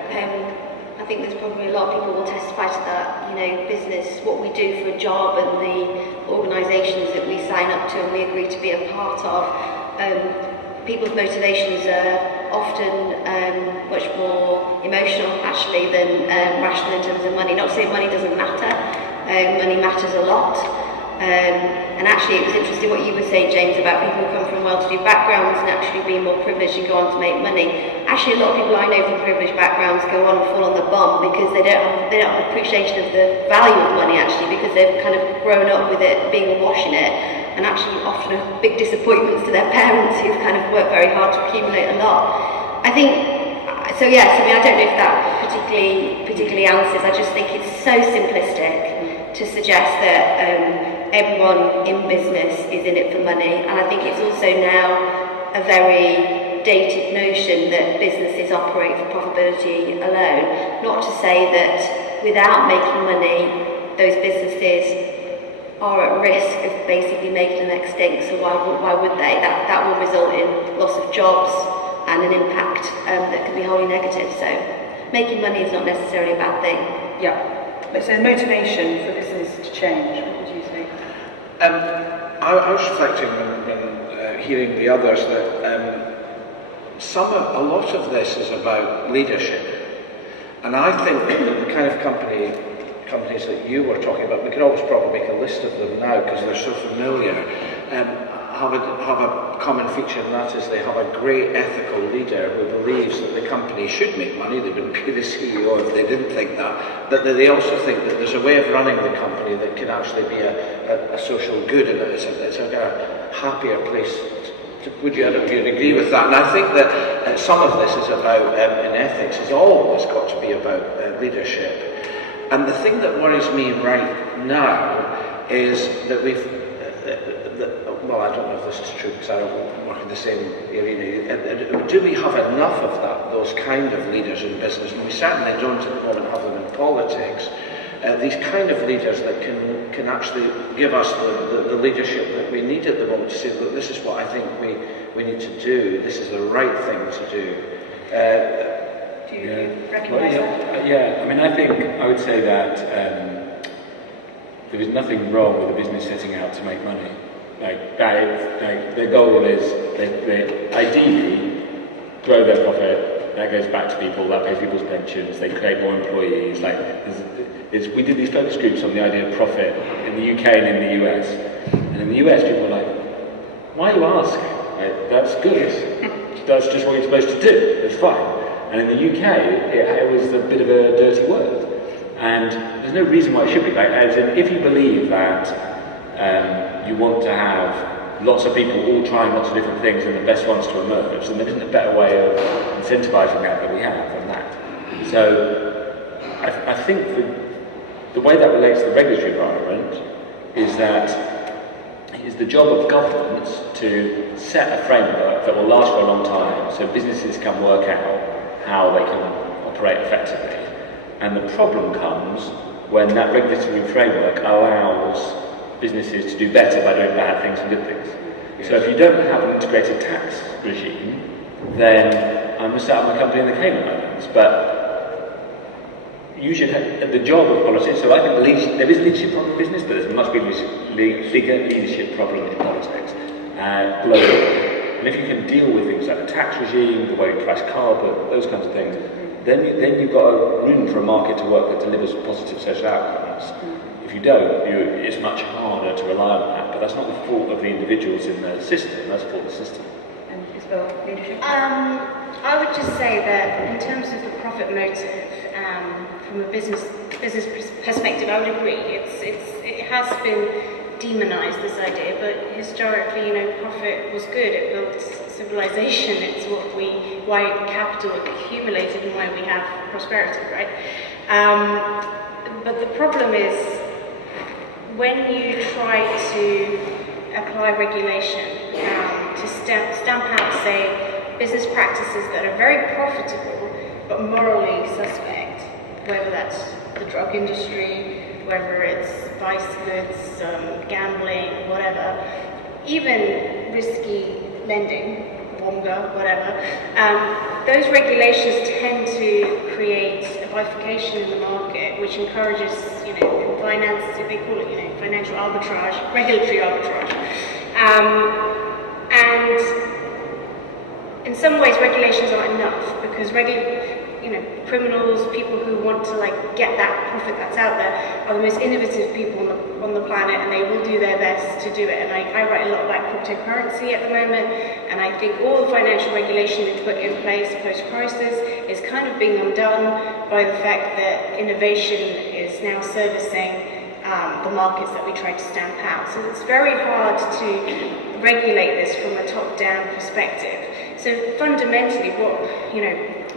I think there's probably a lot of people will testify to that. You know, business, what we do for a job, and the organisations that we sign up to and we agree to be a part of. People's motivations are often much more emotional, actually, than rational in terms of money. Not to say money doesn't matter. Money matters a lot. And actually, it was interesting what you were saying, James, about people who come from well-to-do backgrounds and actually being more privileged and go on to make money. Actually, a lot of people I know from privileged backgrounds go on and fall on the bum because they don't have appreciation of the value of money, actually, because they've kind of grown up with it, being awash in it, and actually often are big disappointments to their parents who've kind of worked very hard to accumulate a lot. I think, so yes, I mean, I don't know if that particularly answers. I just think it's so simplistic to suggest that everyone in business is in it for money, and I think it's also now a very dated notion that businesses operate for profitability alone. Not to say that without making money, those businesses are at risk of basically making them extinct, so why would they? That will result in loss of jobs and an impact that can be wholly negative. So making money is not necessarily a bad thing. Yeah. But so motivation for business to change, what would you say? I was reflecting when hearing the others that a lot of this is about leadership, and I think that the kind of companies that you were talking about, we could always probably make a list of them now because they're so familiar, have a common feature, and that is they have a great ethical leader who believes that the company should make money. They wouldn't be the CEO if they didn't think that. But they also think that there's a way of running the company that can actually be a social good, and it's a happier place. Would you agree with that? And I think that some of this is about, in ethics, has always got to be about leadership. And the thing that worries me right now is that well, I don't know if this is true because I don't work in the same arena. Do we have enough of those kind of leaders in business? And we certainly don't at the moment have them in politics. These kind of leaders that can actually give us the leadership that we need at the moment to say, look, this is what I think we need to do. This is the right thing to do. Do you recognise that? Yeah, I mean, I would say that there is nothing wrong with a business setting out to make money. Their goal is they ideally grow their profit. That goes back to people. That pays people's pensions. They create more employees. We did these focus groups on the idea of profit in the UK and in the US. And in the US, people were like, "Why are you asking? That's good. That's just what you're supposed to do. It's fine." And in the UK, it was a bit of a dirty word. And there's no reason why it should be. As in, if you believe that you want to have lots of people all trying lots of different things and the best ones to emerge, then there isn't a better way of incentivising that we have than that. So I think the way that relates to the regulatory environment is that it is the job of governments to set a framework that will last for a long time so businesses can work out how they can operate effectively. And the problem comes when that regulatory framework allows businesses to do better by doing bad things and good things. So if you don't have an integrated tax regime, then I must set up a company in the Cayman Islands. But you should have the job of politics. So I think there is a leadership problem in business, but there's a much bigger leadership problem in politics globally. And if you can deal with things like the tax regime, the way you price carbon, those kinds of things, then you've got a room for a market to work that delivers positive social outcomes. If you don't, it's much harder to rely on that. But that's not the fault of the individuals in the system, that's the fault of the system. And Isabella, leadership? I would just say that in terms of the profit motive, from a business perspective, I would agree. It has been demonized, this idea, but historically, profit was good. It built civilization. It's why capital accumulated and why we have prosperity, right? But the problem is when you try to apply regulation to stamp out, say, business practices that are very profitable but morally suspect, whether that's the drug industry, whether it's vice goods, gambling, whatever, even risky lending, longer, whatever. Those regulations tend to create a bifurcation in the market, which encourages, in finance, they call it, financial arbitrage, regulatory arbitrage. And in some ways, regulations aren't enough because criminals, people who want to get that profit that's out there, are the most innovative people on the planet, and they will do their best to do it. And I write a lot about cryptocurrency at the moment, and I think all the financial regulation that's put in place post-crisis is kind of being undone by the fact that innovation is now servicing the markets that we tried to stamp out. So it's very hard to regulate this from a top-down perspective. So fundamentally,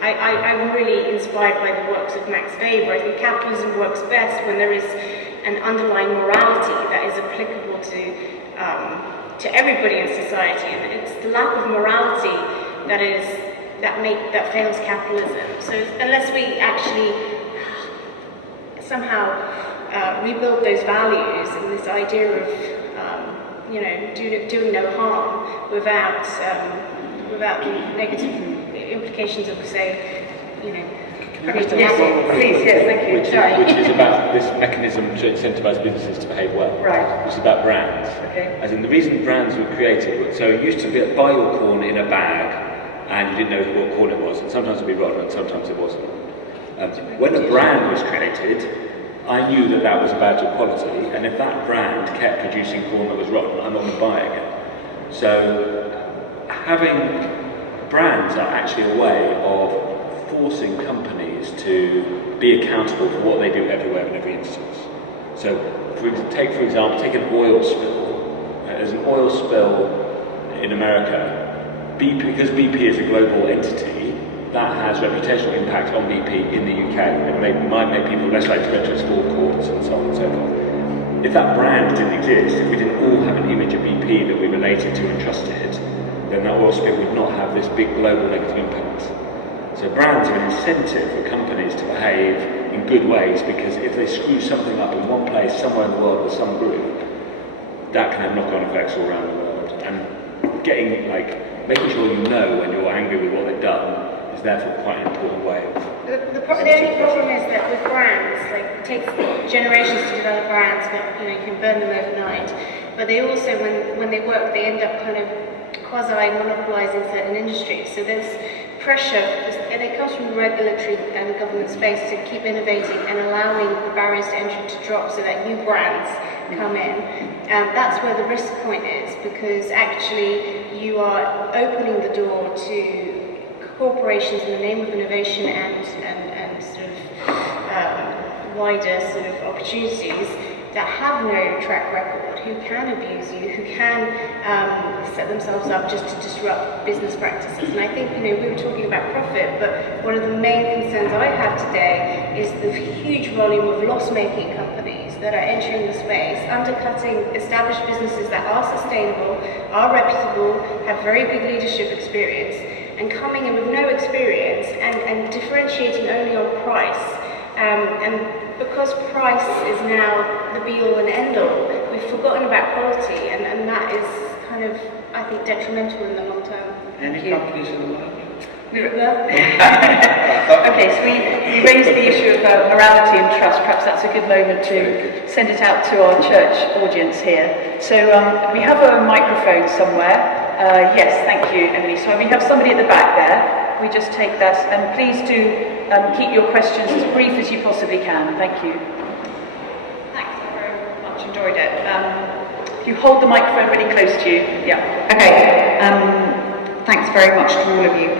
I'm really inspired by the works of Max Weber. I think capitalism works best when there is an underlying morality that is applicable to everybody in society, and it's the lack of morality that fails capitalism. So unless we actually somehow rebuild those values and this idea of doing no harm without the negative implications of, say, Please, yes, thank you. Which is about this mechanism to incentivize businesses to behave well. Right. Which is about brands. Okay. As in the reason brands were created, so it used to buy your corn in a bag and you didn't know what corn it was, and sometimes it would be rotten and sometimes it wasn't. When a brand was created, I knew that was a badge of quality, and if that brand kept producing corn that was rotten, I'm not going to buy it again. So having brands are actually a way of forcing companies to be accountable for what they do everywhere in every instance. So take an oil spill. There's an oil spill in America. Because BP is a global entity, that has reputational impact on BP in the UK. It might make people less likely to go to its forecourts and so on and so forth. If that brand didn't exist, if we didn't all have an image of BP that we related to and trusted, then that oil spill would not have this big global negative impact. So brands are an incentive for companies to behave in good ways, because if they screw something up in one place, somewhere in the world with some group, that can have knock-on effects all around the world. And making sure you know when you're angry with what they've done is therefore quite an important way of... The only problem is that with brands, it takes generations to develop brands, but you can burn them overnight. But they also, when they work, they end up kind of quasi-monopolizing certain industries. So there's pressure, and it comes from the regulatory and government space to keep innovating and allowing the barriers to entry to drop so that new brands come in. That's where the risk point is, because actually you are opening the door to corporations in the name of innovation and sort of wider sort of opportunities that have no track record, who can abuse you, who can set themselves up just to disrupt business practices. And I think, we were talking about profit, but one of the main concerns I have today is the huge volume of loss-making companies that are entering the space, undercutting established businesses that are sustainable, are reputable, have very good leadership experience, and coming in with no experience and differentiating only on price. And because price is now the be-all and end-all, we've forgotten about quality, and that is kind of, I think, detrimental in the long term. Any companies in the market? Okay, so we raised the issue of morality and trust. Perhaps that's a good moment to send it out to our church audience here. So we have a microphone somewhere. Yes, thank you, Emily. So we have somebody at the back there. We just take that, and please do keep your questions as brief as you possibly can. Thank you. Thanks, I very much enjoyed it. If you hold the microphone really close to you. Yeah. Okay. Thanks very much to all of you.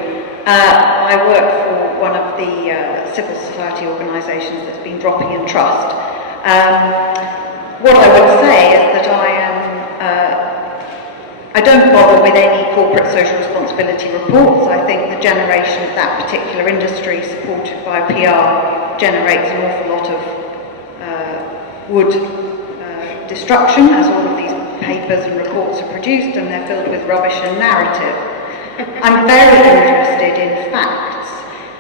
I work for one of the civil society organisations that's been dropping in trust. What I would say is that I don't bother with any corporate social responsibility reports. I think the generation of that particular industry, supported by PR, generates an awful lot of wood destruction, as all of these papers and reports are produced, and they're filled with rubbish and narrative. I'm very interested in facts,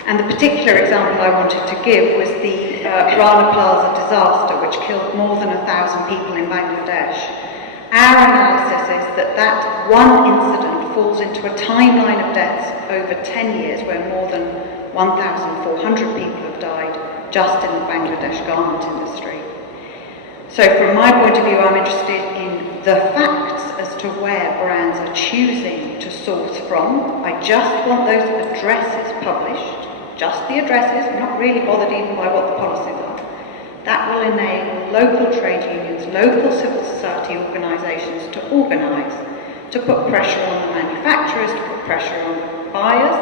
and the particular example I wanted to give was the Rana Plaza disaster, which killed more than 1,000 people in Bangladesh. Our analysis is that one incident falls into a timeline of deaths over 10 years where more than 1,400 people have died just in the Bangladesh garment industry. So from my point of view, I'm interested in the facts as to where brands are choosing to source from. I just want those addresses published, just the addresses. I'm not really bothered even by what the policies are. That will enable local trade unions, local civil society organisations to organise, to put pressure on the manufacturers, to put pressure on the buyers,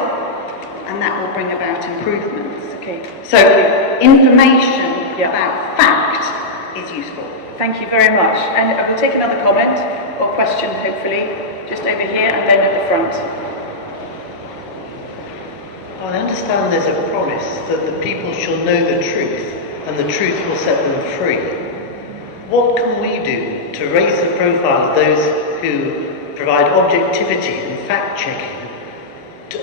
and that will bring about improvements. Okay. So information about fact is useful. Thank you very much. And we'll take another comment or question, hopefully, just over here and then at the front. I understand there's a promise that the people shall know the truth and the truth will set them free. What can we do to raise the profile of those who provide objectivity and fact-checking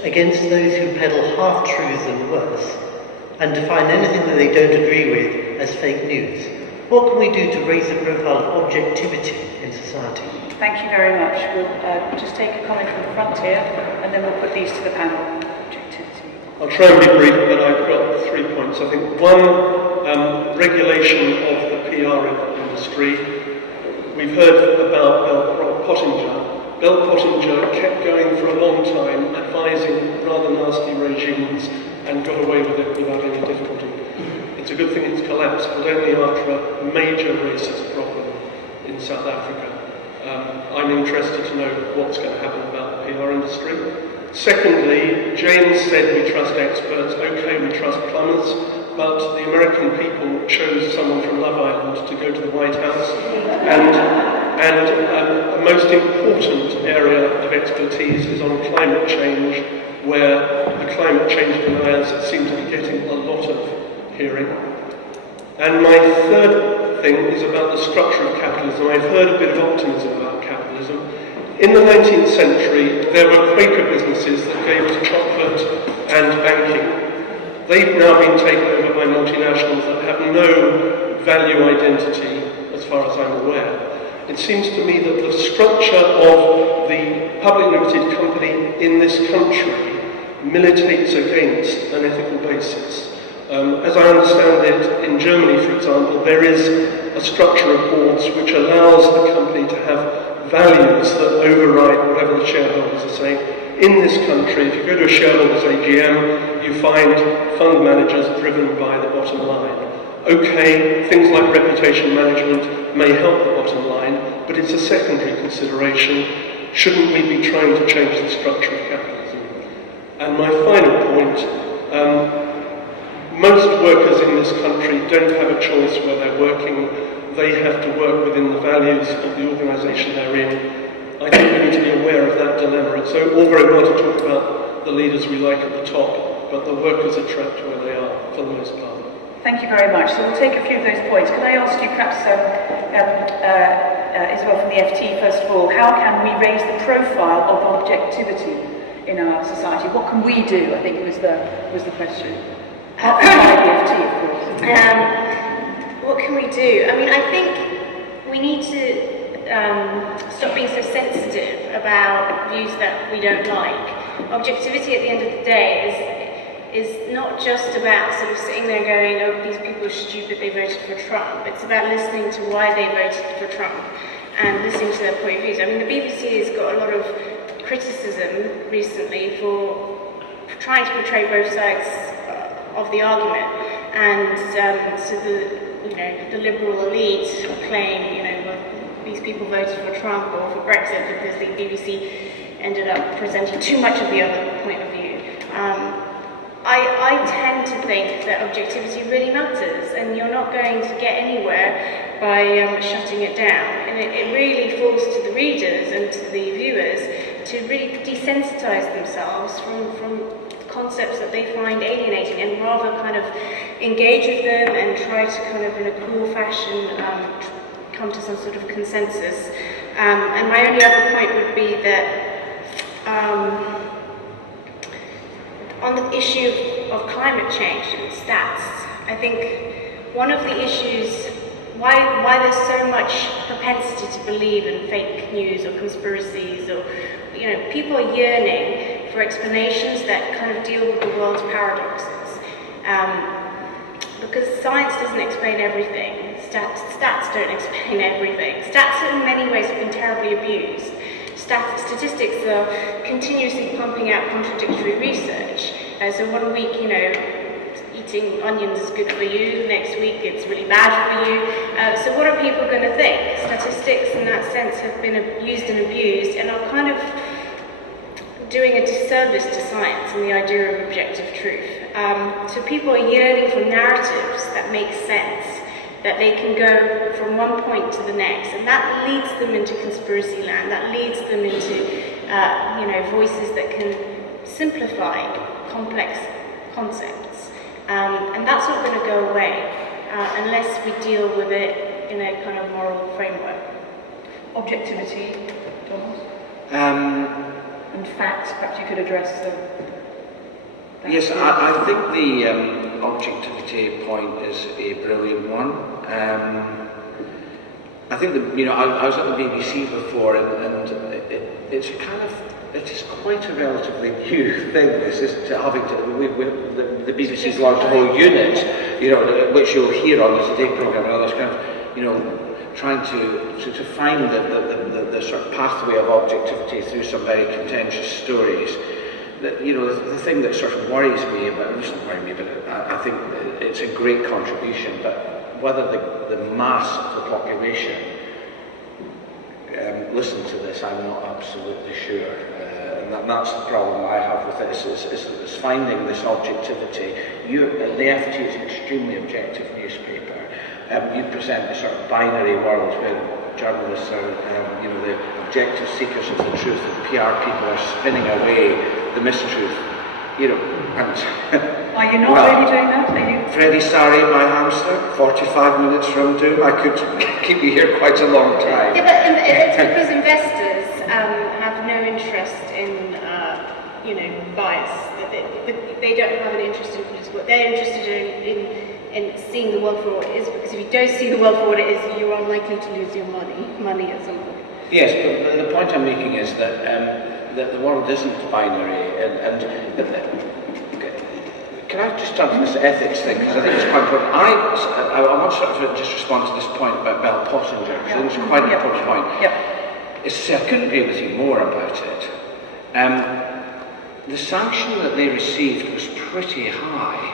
against those who peddle half-truths and worse, and define anything that they don't agree with as fake news? What can we do to raise the profile of objectivity in society? Thank you very much. We'll just take a comment from the front here, and then we'll put these to the panel. Objectivity. I'll try and be brief, but I've got 3 points. I think one, regulation of the PR industry. We've heard about Bell Pottinger. Bell Pottinger kept going for a long time, advising rather nasty regimes, and got away with it without any difficulty. It's a good thing it's collapsed, but only after a major racist problem in South Africa. I'm interested to know what's going to happen about the PR industry. Secondly, James said we trust experts. Okay, we trust plumbers, but the American people chose someone from Love Island to go to the White House, and a most important area of expertise is on climate change, where the climate change deniers seem to be getting a lot of hearing. And my third thing is about the structure of capitalism. I've heard a bit of optimism about capitalism. In the 19th century, there were Quaker businesses that gave us chocolate and banking. They've now been taken over by multinationals that have no value identity, as far as I'm aware. It seems to me that the structure of the public limited company in this country militates against an ethical basis. As I understand it, in Germany, for example, there is a structure of boards which allows the company to have values that override whatever the shareholders are saying. In this country, if you go to a shareholders AGM, you find fund managers driven by the bottom line. Okay, things like reputation management may help the bottom line, but it's a secondary consideration. Shouldn't we be trying to change the structure of capitalism? And my final point, most workers in this country don't have a choice where they're working. They have to work within the values of the organisation they're in. I think we need to be aware of that dilemma. It's all very well to talk about the leaders we like at the top, but the workers are trapped where they are, for the most part. Thank you very much. So we'll take a few of those points. Could I ask you perhaps, Isabel from the FT, first of all, how can we raise the profile of objectivity in our society? What can we do, I think was the question. Apart from the FT, of course. What can we do? I mean, I think we need to stop being so sensitive about views that we don't like. Objectivity at the end of the day is not just about sort of sitting there going, oh, these people are stupid, they voted for Trump. It's about listening to why they voted for Trump and listening to their point of views. I mean, the BBC has got a lot of criticism recently for trying to portray both sides of the argument, and so the liberal elite claim, these people voted for Trump or for Brexit because the BBC ended up presenting too much of the other point of view. I tend to think that objectivity really matters, and you're not going to get anywhere by shutting it down. And it really falls to the readers and to the viewers to really desensitize themselves from concepts that they find alienating, and rather kind of engage with them and try to kind of, in a cool fashion, come to some sort of consensus. And my only other point would be that on the issue of climate change and stats, I think one of the issues why there's so much propensity to believe in fake news or conspiracies or people are yearning for explanations that kind of deal with the world's paradoxes. Because science doesn't explain everything. Stats don't explain everything. Stats in many ways have been terribly abused. Statistics are continuously pumping out contradictory research. So 1 week, eating onions is good for you, next week it's really bad for you. So what are people going to think? Statistics in that sense have been used and abused and are kind of doing a disservice to science and the idea of objective truth. So people are yearning for narratives that make sense, that they can go from one point to the next, and that leads them into conspiracy land, that leads them into voices that can simplify complex concepts. And that's not going to go away unless we deal with it in a kind of moral framework. Objectivity, Thomas? And facts, perhaps you could address them. Yes, I think the objectivity point is a brilliant one. I think that, I was at the BBC before, and it's it is quite a relatively new thing. This is having to. The BBC's launched a whole unit, which you'll hear on the Today programme and others, kind of, trying to find the sort of pathway of objectivity through some very contentious stories. The thing that sort of worries me about, it doesn't worry me, but I think it's a great contribution, but whether the mass of the population listen to this, I'm not absolutely sure. And that's the problem I have with it, is finding this objectivity. The FT is an extremely objective newspaper. You present a sort of binary world where journalists are, the objective seekers of the truth, and PR people are spinning away the mistruth, and are you not really doing that? Are you? Freddie Sari, my hamster, 45 minutes from doom. I could keep you here quite a long time. Yeah, but it's because investors have no interest in, bias. They don't have an interest in political. They're interested in seeing the world for what it is, because if you don't see the world for what it is, you're unlikely to lose your money at some point. Yes, but the point I'm making is that the world isn't binary, and can I just turn to this ethics thing, because I think it's quite important. I want to sort of just respond to this point about Bell Pottinger, because I think it's quite an important point. It's to say, I couldn't agree with you more about it. The sanction that they received was pretty high.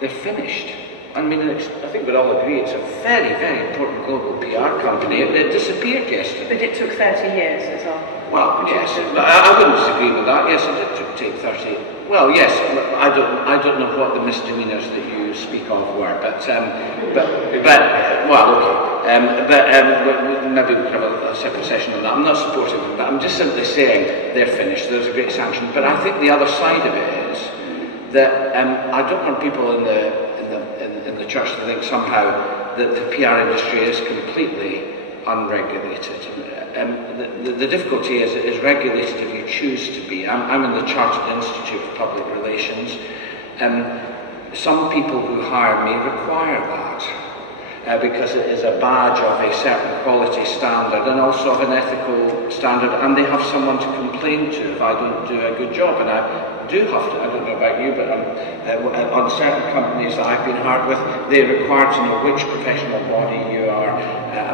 They're finished. I mean, I think we'd all agree it's a very, very important global PR company. It disappeared yesterday. But it took 30 years as well. Well, yes, I wouldn't disagree with that. Yes, it did take 30. Well, yes, I don't know what the misdemeanours that you speak of were, but maybe we could have a separate session on that. I'm not supporting them, but I'm just simply saying they're finished. There's a great sanction, but I think the other side of it is that I don't want people in the church to think somehow that the PR industry is completely unregulated. The difficulty is it is regulated if you choose to be. I'm in the Chartered Institute of Public Relations. Some people who hire me require that because it is a badge of a certain quality standard and also of an ethical standard, and they have someone to complain to if I don't do a good job. And I do have to, I don't know about you, but on certain companies that I've been hired with, they're required to know which professional body you are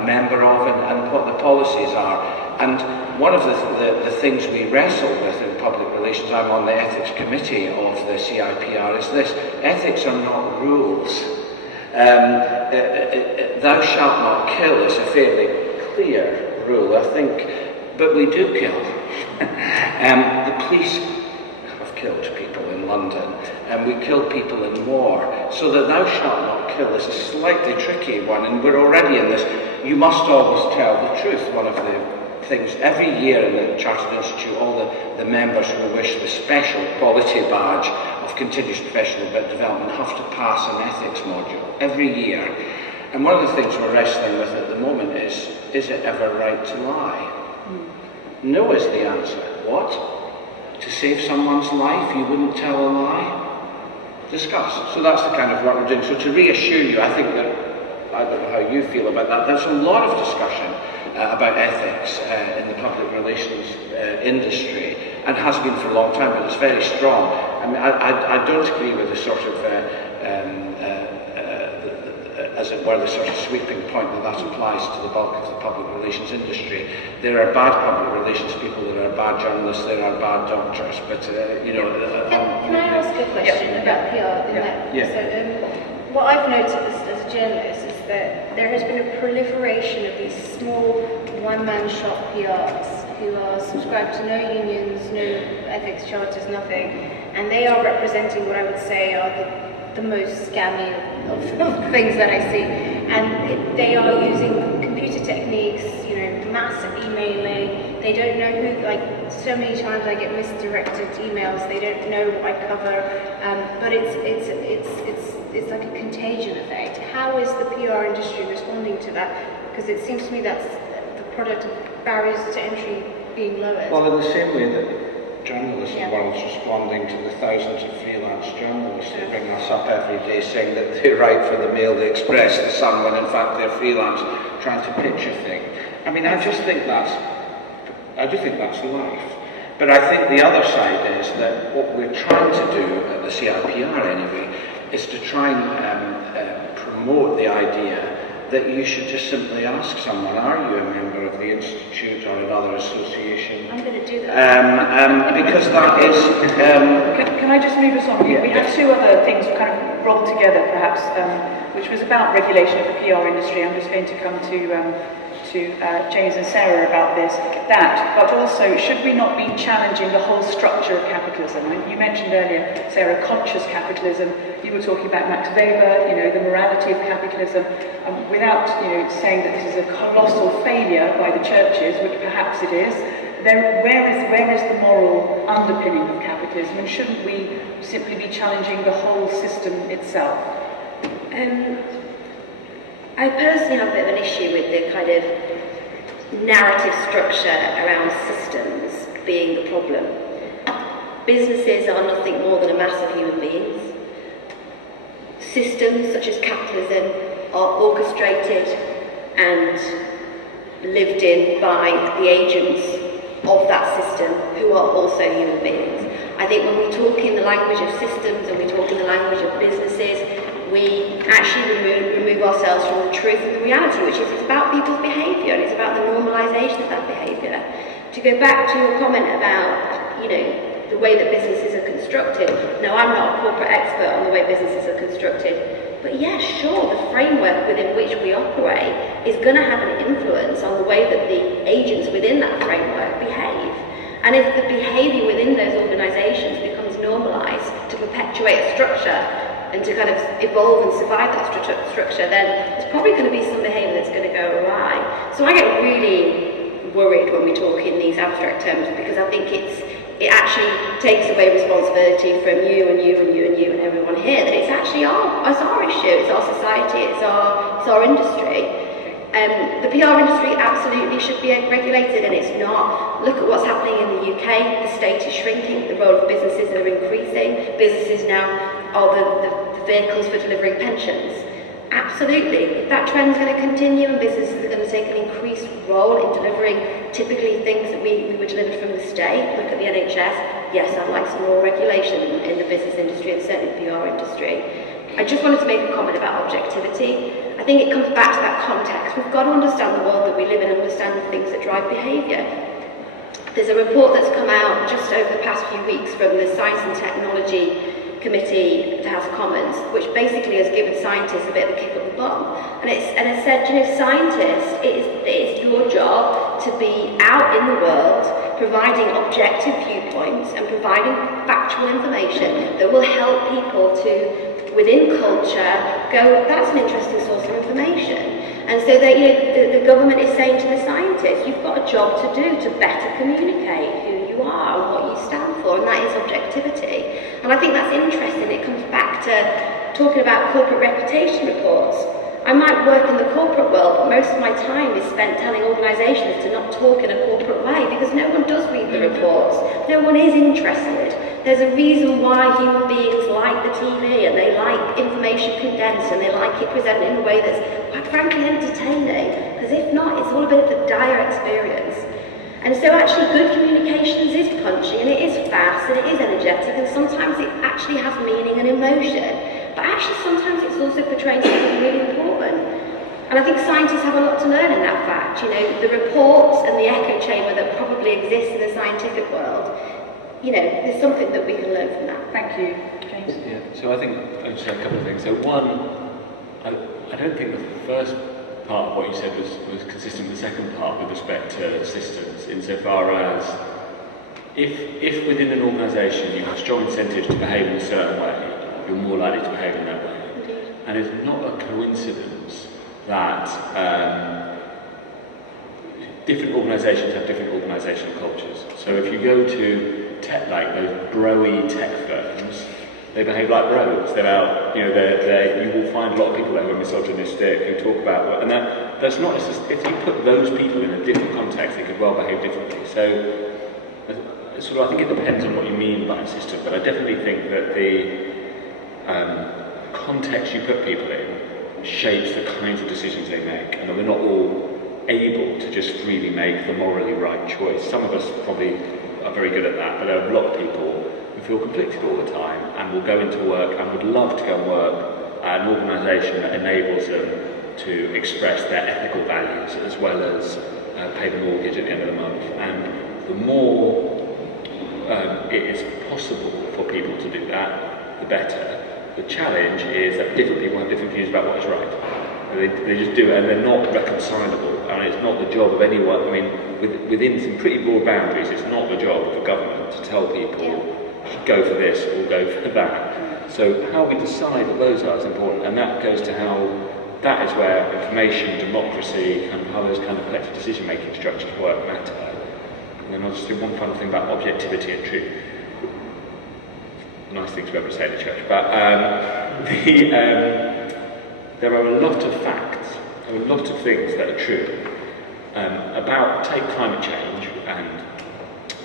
a member of and what the policies are. And one of the things we wrestle with in public relations, I'm on the ethics committee of the CIPR, is this: ethics are not rules. Thou shalt not kill is a fairly clear rule, I think, but we do kill. The police have killed people in London, and we kill people in war. So that thou shalt not kill is a slightly tricky one, and we're already in this. You must always tell the truth. One of the things every year in the Chartered Institute, all the members who wish the special quality badge of continuous professional development have to pass an ethics module every year. And one of the things we're wrestling with at the moment is it ever right to lie? No is the answer. What? To save someone's life, you wouldn't tell a lie? Discuss. So that's the kind of work we're doing. So to reassure you, I think that, I don't know how you feel about that, there's a lot of discussion about ethics in the public relations industry, and has been for a long time, but it's very strong. I mean, I don't agree with the sort of as it were, the sort of sweeping point that applies to the bulk of the public relations industry. There are bad public relations people, there are bad journalists, there are bad doctors, but Can I ask a question about PR? So, what I've noticed as a journalist is that there has been a proliferation of these small one-man shop PRs who are subscribed to no unions, no ethics charters, nothing, and they are representing what I would say are the most scammy of things that I see, and they are using computer techniques, massive emailing. They don't know who, like, so many times I get misdirected emails. They don't know what I cover, but it's like a contagion effect. How is the PR industry responding to that? Because it seems to me that's the product of barriers to entry being lowered. Well, in the same way that journalism world's responding to the thousands of freelance journalists who ring us up every day saying that they write for the Mail, the Express, the Sun, when in fact they're freelance trying to pitch a thing. I mean, I do think that's life. But I think the other side is that what we're trying to do at the CIPR anyway is to try and promote the idea that you should just simply ask someone, are you a member of the Institute or another association? I'm going to do that. Because that is... Can I just move us on? We had two other things kind of rolled together, perhaps, which was about regulation of the PR industry. I'm just going to come to James and Sarah about this. But also, should we not be challenging the whole structure of capitalism? You mentioned earlier, Sarah, conscious capitalism. You were talking about Max Weber, the morality of capitalism, without, saying that this is a colossal failure by the churches, which perhaps it is. Then where is the moral underpinning of capitalism, and shouldn't we simply be challenging the whole system itself? I personally have a bit of an issue with the kind of narrative structure around systems being the problem. Businesses are nothing more than a mass of human beings. Systems such as capitalism are orchestrated and lived in by the agents of that system who are also human beings. I think when we talk in the language of systems and we talk in the language of businesses, we actually remove ourselves from the truth of the reality, which is it's about people's behaviour and it's about the normalisation of that behaviour. To go back to your comment about, the way that businesses are constructed, no, I'm not a corporate expert on the way businesses are constructed, but yes, sure, the framework within which we operate is going to have an influence on the way that the agents within that framework behave. And if the behaviour within those organisations becomes normalised to perpetuate a structure and to kind of evolve and survive that structure, then there's probably going to be some behaviour that's going to go awry. So I get really worried when we talk in these abstract terms, because I think it actually takes away responsibility from you and you and you and you and everyone here, that it's actually our issue, it's our society, it's our industry. The PR industry absolutely should be regulated, and it's not. Look at what's happening in the UK. The state is shrinking, the role of businesses are increasing. Businesses now are the vehicles for delivering pensions. Absolutely. If that trend's going to continue and businesses are going to take an increased role in delivering typically things that we were delivered from the state, look at the NHS, yes, I'd like some more regulation in the business industry and certainly the PR industry. I just wanted to make a comment about objectivity. I think it comes back to that context. We've got to understand the world that we live in and understand the things that drive behaviour. There's a report that's come out just over the past few weeks from the Science and Technology Committee of the House of Commons, which basically has given scientists a bit of a kick up the bum. And it said, scientists, it is your job to be out in the world providing objective viewpoints and providing factual information that will help people to, within culture, go, that's an interesting source of information. And so that, the government is saying to the scientists, you've got a job to do to better communicate who you are and what you stand for, and that is objectivity. And I think that's interesting. It comes back to talking about corporate reputation reports. I might work in the corporate world, but most of my time is spent telling organisations to not talk in a corporate way, because no one does read the reports. No one is interested. There's a reason why human beings like the TV, and they like information condensed, and they like it presented in a way that's, quite frankly, entertaining, because because if not, it's all a bit of a dire experience. And so actually good communications is punchy and it is fast and it is energetic and sometimes it actually has meaning and emotion. But actually sometimes it's also portraying something really important. And I think scientists have a lot to learn in that fact. You know, the reports and the echo chamber that probably exists in the scientific world, you know, there's something that we can learn from that. Thank you, James. Yeah, so I think I'll just say a couple of things. So one, I don't think the first part of what you said was consistent with the second part with respect to systems, insofar as if within an organisation you have strong incentives to behave in a certain way, you're more likely to behave in that way. Indeed. And it's not a coincidence that different organisations have different organisational cultures. So if you go to tech, like those bro-y tech firms, they behave like bros. They're out, you know, you will find a lot of people there who are misogynistic, who talk about, and that's not, if you put those people in a different context, they could well behave differently. So, sort of, I think it depends on what you mean by a system, but I definitely think that the context you put people in shapes the kinds of decisions they make, and we're not all able to just freely make the morally right choice. Some of us probably are very good at that, but there are a lot of people who feel conflicted all the time and will go into work and would love to go and work at an organisation that enables them to express their ethical values as well as pay the mortgage at the end of the month. And the more it is possible for people to do that, the better. The challenge is that different people have different views about what is right. They just do it, and they're not reconcilable. And it's not the job of anyone. I mean, within some pretty broad boundaries, it's not the job of the government to tell people go for this or go for that. So how we decide what those are is important, and that goes to how that is where information, democracy, and how those kind of collective decision-making structures work matter. And then I'll just do one final thing about objectivity and truth. Nice thing to be able to say in the church, but there are a lot of facts, there are a lot of things that are true about, take climate change and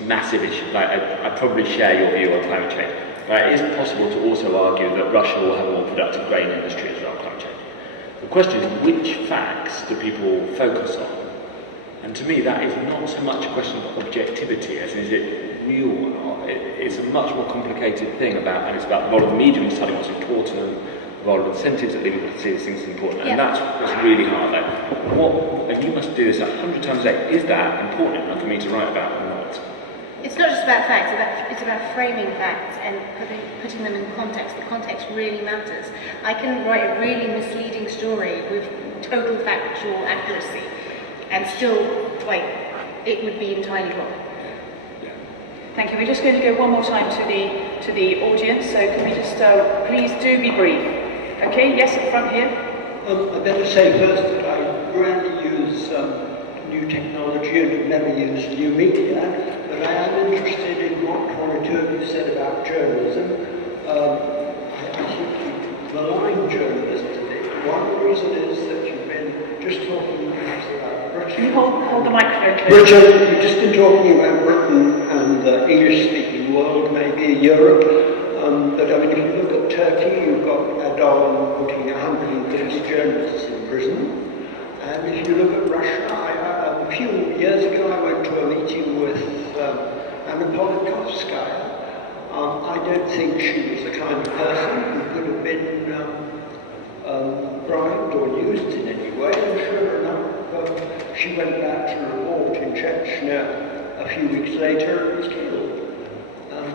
massive issues. Like I probably share your view on climate change, but it is possible to also argue that Russia will have a more productive grain industry as well, climate change. The question is, which facts do people focus on? And to me, that is not so much a question of objectivity as is it real or not. It's a much more complicated thing about, and it's about the role of the media in deciding what's important, the role of incentives that lead to see these things important, and that's what's really hard. Like, and you must do this 100 times a day. Is that important enough for me to write about or not? It's not just about facts, it's about framing facts and putting them in context. The context really matters. I can write a really misleading story with total factual accuracy and still, it would be entirely wrong. Thank you. We're just going to go one more time to the audience, so can we just please do be brief. Okay, yes, at the front here. I better say first that I rarely use new technology and have never used new media, but I am interested in what one or two of you said about journalism. I think you malign journalism today. One reason is that you've been just talking about Britain. Can you hold the microphone close? Britain, you've just been talking about Britain and the English-speaking world, maybe Europe. But I mean, if you look at Turkey, you've got Erdogan putting 150 journalists in prison. And if you look at Russia, a few years ago I went to a meeting with Anna Politkovskaya. I don't think she was the kind of person who could have been bribed or used in any way. And sure enough, she went back to report in Chechnya a few weeks later and was killed.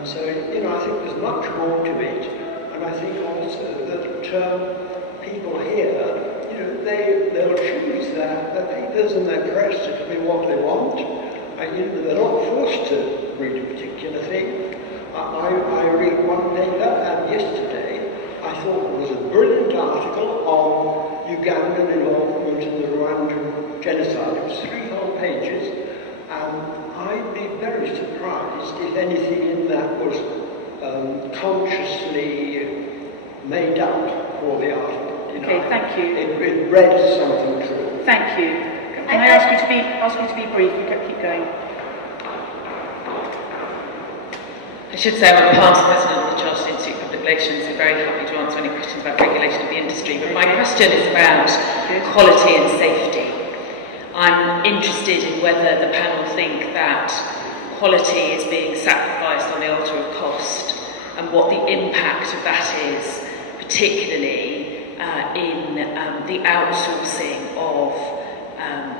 So, you know, I think there's much more to it, and I think also that people here, you know, they'll choose their papers and their press to be what they want. You know, they're not forced to read a particular thing. I read one paper, and yesterday I thought it was a brilliant article on Ugandan involvement in the Rwandan genocide. It was 3 whole pages. I'd be very surprised if anything in that was consciously made up for the article. You know, okay, thank you. It read something true. Thank you. Can I ask you to be brief and keep going? I should say I'm a past president of the Chartered Institute of Public Relations, so very happy to answer any questions about regulation of the industry. But my question is about quality and safety. I'm interested in whether the panel think that quality is being sacrificed on the altar of cost, and what the impact of that is, particularly in the outsourcing of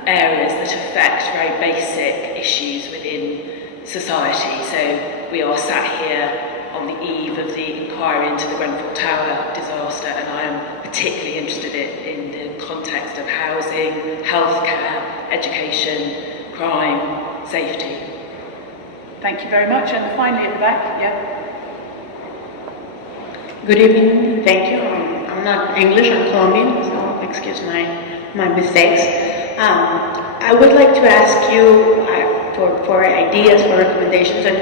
areas that affect very basic issues within society. So we are sat here on the eve of the inquiry into the Grenfell Tower disaster, and I am particularly interested in the context of housing, healthcare, education, crime, safety. Thank you very much. And finally at the back, yeah. Good evening, thank you. I'm not English, I'm Colombian, so excuse my mistakes. I would like to ask you for ideas, for recommendations, and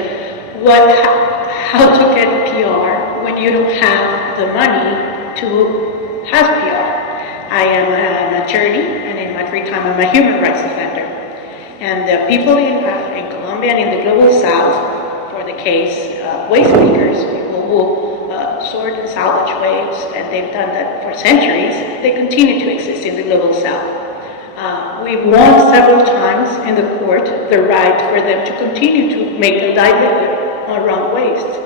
how to get PR when you don't have the money to have PR. I am an attorney, and in my free time I'm a human rights defender. And the people in Colombia and in the Global South, for the case waste pickers, people who sort and salvage waste, and they've done that for centuries, they continue to exist in the Global South. We've won several times in the court the right for them to continue to make a livelihood around waste.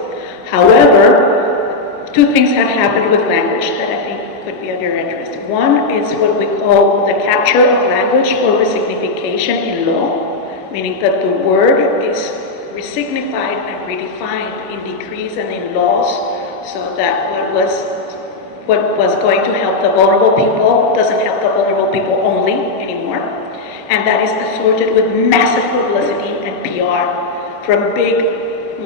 However, two things have happened with language that I think could be of your interest. One is what we call the capture of language or resignification in law, meaning that the word is resignified and redefined in decrees and in laws, so that what was going to help the vulnerable people doesn't help the vulnerable people only anymore. And that is assorted with massive publicity and PR from big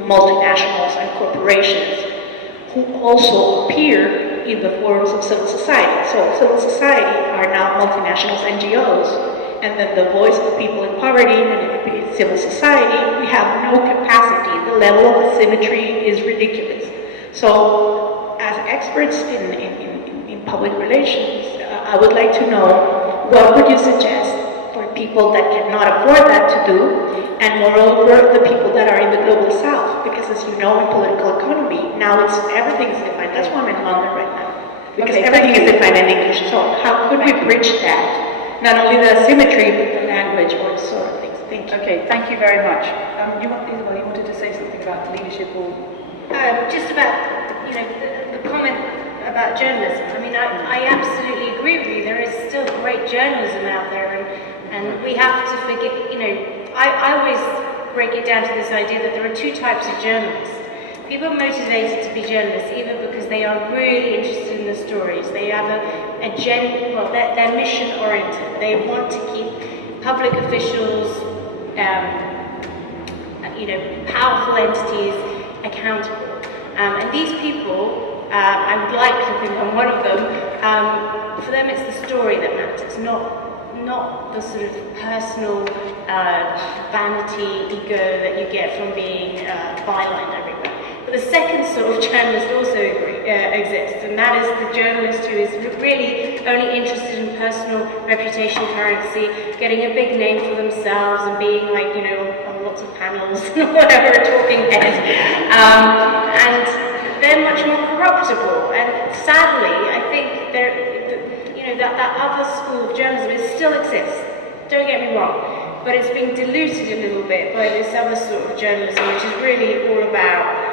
multinationals and corporations who also appear in the forums of civil society. So civil society are now multinationals, NGOs, and then the voice of people in poverty and in civil society, we have no capacity. The level of asymmetry is ridiculous. So as experts in public relations, I would like to know, what would you suggest for people that cannot afford that to do, and moreover, the people that are in the Global South? Because as you know, in political economy, now everything is defined. That's why I'm in London right now. Because everything is defined in English. So how could we bridge that? Not only the asymmetry, but the language or sort of things. Thank you. Okay, thank you very much. Isabel, you wanted to say something about leadership or... Just about, the comment about journalism. I mean, I absolutely agree with you. There is still great journalism out there, and we have to forget, I always break it down to this idea that there are two types of journalists. People are motivated to be journalists either because they are really interested in the stories, they have they're mission oriented, they want to keep public officials, powerful entities accountable. And these people, I would like to think I'm one of them, for them it's the story that matters, not the sort of personal vanity, ego that you get from being bylined everywhere. But the second sort of journalist also exists, and that is the journalist who is really only interested in personal reputation currency, getting a big name for themselves and being like, on lots of panels and whatever, talking head. And they're much more corruptible. And sadly, I think that other school of journalism, it still exists. Don't get me wrong, but it's being diluted a little bit by this other sort of journalism, which is really all about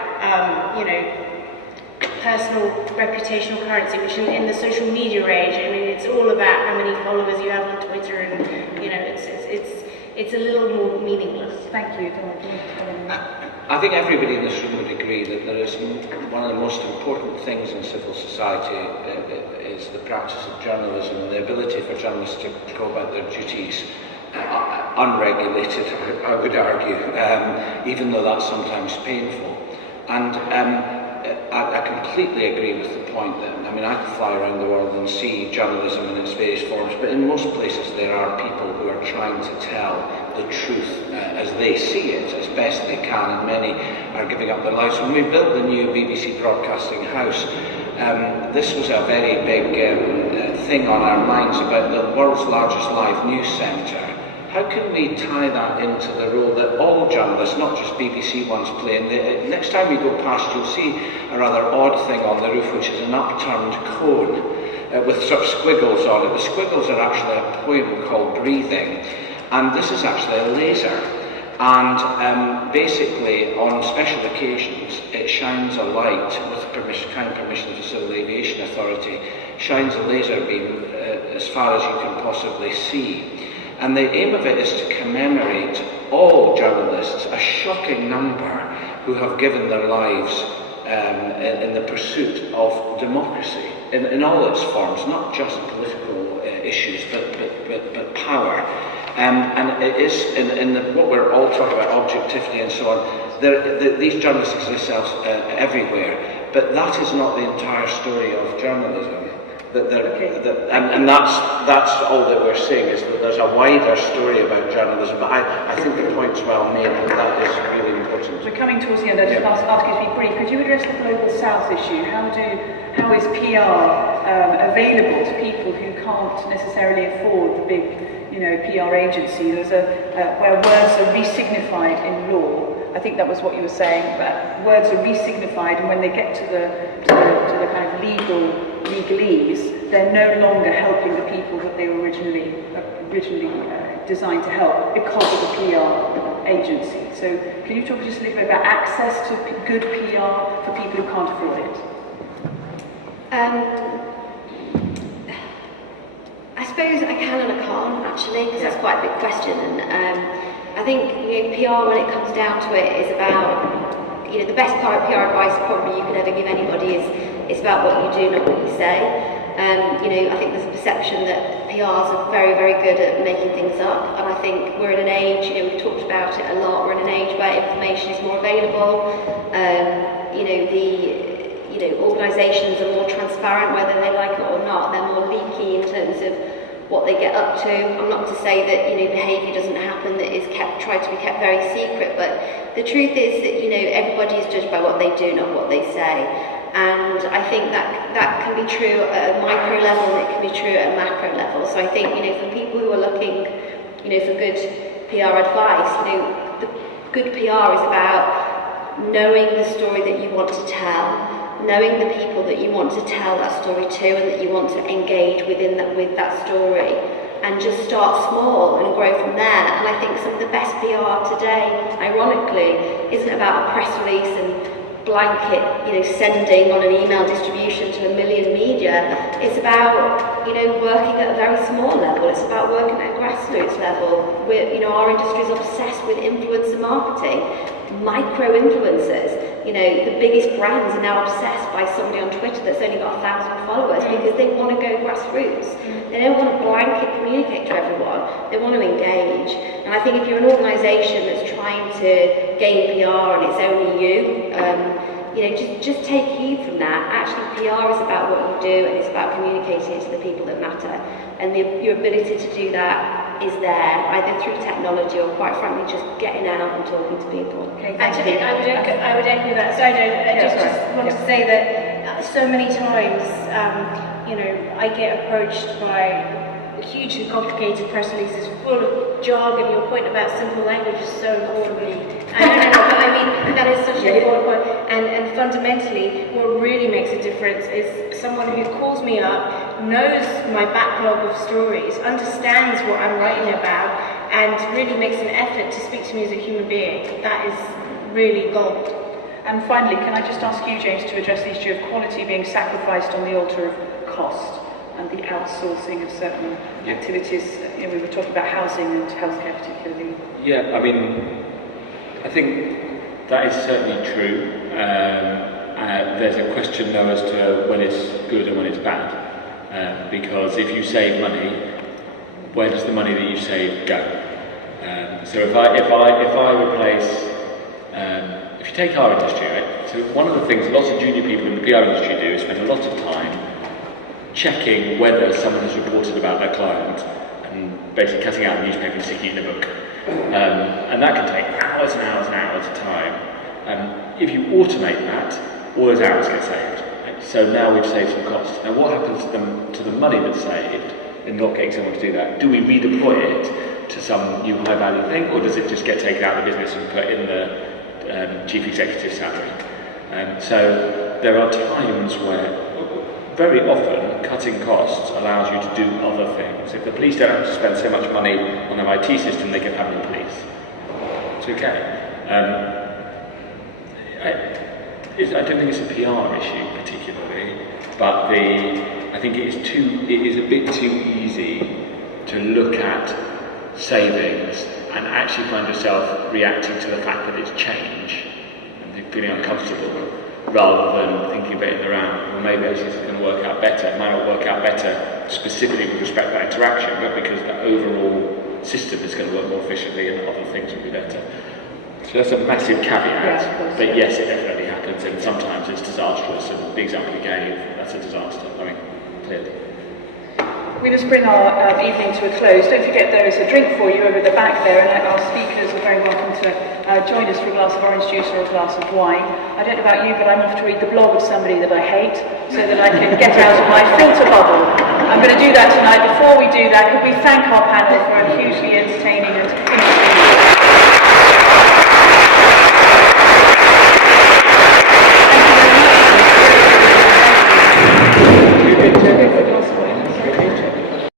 personal reputational currency, which in the social media age, I mean, it's all about how many followers you have on Twitter, and it's a little more meaningless. Thank you. I think everybody in this room would agree that there is one of the most important things in civil society is the practice of journalism and the ability for journalists to go about their duties unregulated, I would argue, even though that's sometimes painful. And I completely agree with the point that, I could fly around the world and see journalism in its various forms, but in most places there are people who are trying to tell the truth as they see it, as best they can, and many are giving up their lives. When we built the new BBC Broadcasting House, this was a very big thing on our minds about the world's largest live news centre. How can we tie that into the role that all journalists, not just BBC ones, play? And next time you go past, you'll see a rather odd thing on the roof, which is an upturned cone. with sort of squiggles on it. The squiggles are actually a poem called Breathing, and this is actually a laser. And basically, on special occasions, it shines a light, with kind permission of the Civil Aviation Authority, shines a laser beam as far as you can possibly see. And the aim of it is to commemorate all journalists, a shocking number, who have given their lives in the pursuit of democracy, in all its forms, not just political issues, but power. And it is, what we're all talking about, objectivity and so on, these journalists exist everywhere, but that is not the entire story of journalism. And that's all that we're saying, is that there's a wider story about journalism, but I think the point's well made, that is really important. We're coming towards the end. I just ask you to be brief. Could you address the Global South issue? How is PR available to people who can't necessarily afford the big PR agency? There's where words are resignified in law. I think that was what you were saying, but words are resignified, and when they get to the kind of legalese, they're no longer helping the people that they were originally designed to help because of the PR agency. So can you talk just a little bit about access to good PR for people who can't afford it? I suppose I can and I can't, actually, because that's quite a big question. And I think PR, when it comes down to it, is about the best PR advice probably you could ever give anybody is it's about what you do, not what you say. I think there's a perception that PRs are very, very good at making things up, and I think we're in an age, we've talked about it a lot, we're in an age where information is more available. Organisations are more transparent, whether they like it or not. They're more leaky in terms of what they get up to. I'm not to say that behaviour doesn't happen that is tried to be kept very secret, but the truth is that everybody is judged by what they do, not what they say. And I think that can be true at a micro level, and it can be true at a macro level. So I think for people who are looking for good PR advice, the good PR is about knowing the story that you want to tell, knowing the people that you want to tell that story to, and that you want to engage with that story, and just start small and grow from there. And I think some of the best PR today, ironically, isn't about a press release and blanket, sending on an email distribution to 1 million media. It's about, working at a very small level. It's about working at a grassroots level. Our industry is obsessed with influencer marketing, micro-influencers. The biggest brands are now obsessed by somebody on Twitter that's only got 1,000 followers because they want to go grassroots. They don't want to blanket communicate to everyone. They want to engage. And I think if you're an organisation that's trying to gain PR and it's only you, just take heed from that. Actually, PR is about what you do, and it's about communicating it to the people that matter. And your ability to do that is there, either through technology or, quite frankly, just getting out and talking to people. Okay, actually, I would echo that. So I just want to say that so many times, I get approached by hugely complicated press releases full of jargon. Your point about simple language is so important to me. I don't know, but I mean, that is such an important point. And fundamentally, what really makes a difference is someone who calls me up, knows my backlog of stories, understands what I'm writing about, and really makes an effort to speak to me as a human being. That is really gold. And finally, can I just ask you, James, to address the issue of quality being sacrificed on the altar of cost and the outsourcing of certain activities? We were talking about housing and healthcare particularly. Yeah, I mean, I think that is certainly true. There's a question though as to when it's good and when it's bad. Because if you save money, where does the money that you save go? So if I replace, if you take our industry, right? So one of the things lots of junior people in the PR industry do is spend a lot of time checking whether someone has reported about their client and basically cutting out the newspaper and sticking it in a book. And that can take hours and hours and hours of time. If you automate that, all those hours get saved. Right? So now we've saved some costs. Now what happens to the money that's saved in not getting someone to do that? Do we redeploy it to some new high value thing, or does it just get taken out of the business and put in the chief executive's salary? So there are times where, very often, cutting costs allows you to do other things. If the police don't have to spend so much money on their IT system, they can have more police. It's okay. I don't think it's a PR issue particularly, but I think it is a bit too easy to look at savings and actually find yourself reacting to the fact that it's change and feeling uncomfortable, rather than thinking about it in the round, well, maybe actually this is going to work out better. It might not work out better specifically with respect to that interaction, but because the overall system is going to work more efficiently and other things will be better. So that's a massive caveat, but yes, it definitely happens, and sometimes it's disastrous, and the example you gave, that's a disaster, I mean, clearly. We must bring our evening to a close. Don't forget there is a drink for you over the back there, and our speakers are very welcome to join us for a glass of orange juice or a glass of wine. I don't know about you, but I'm off to read the blog of somebody that I hate, so that I can get out of my filter bubble. I'm going to do that tonight. Before we do that, could we thank our panel for a hugely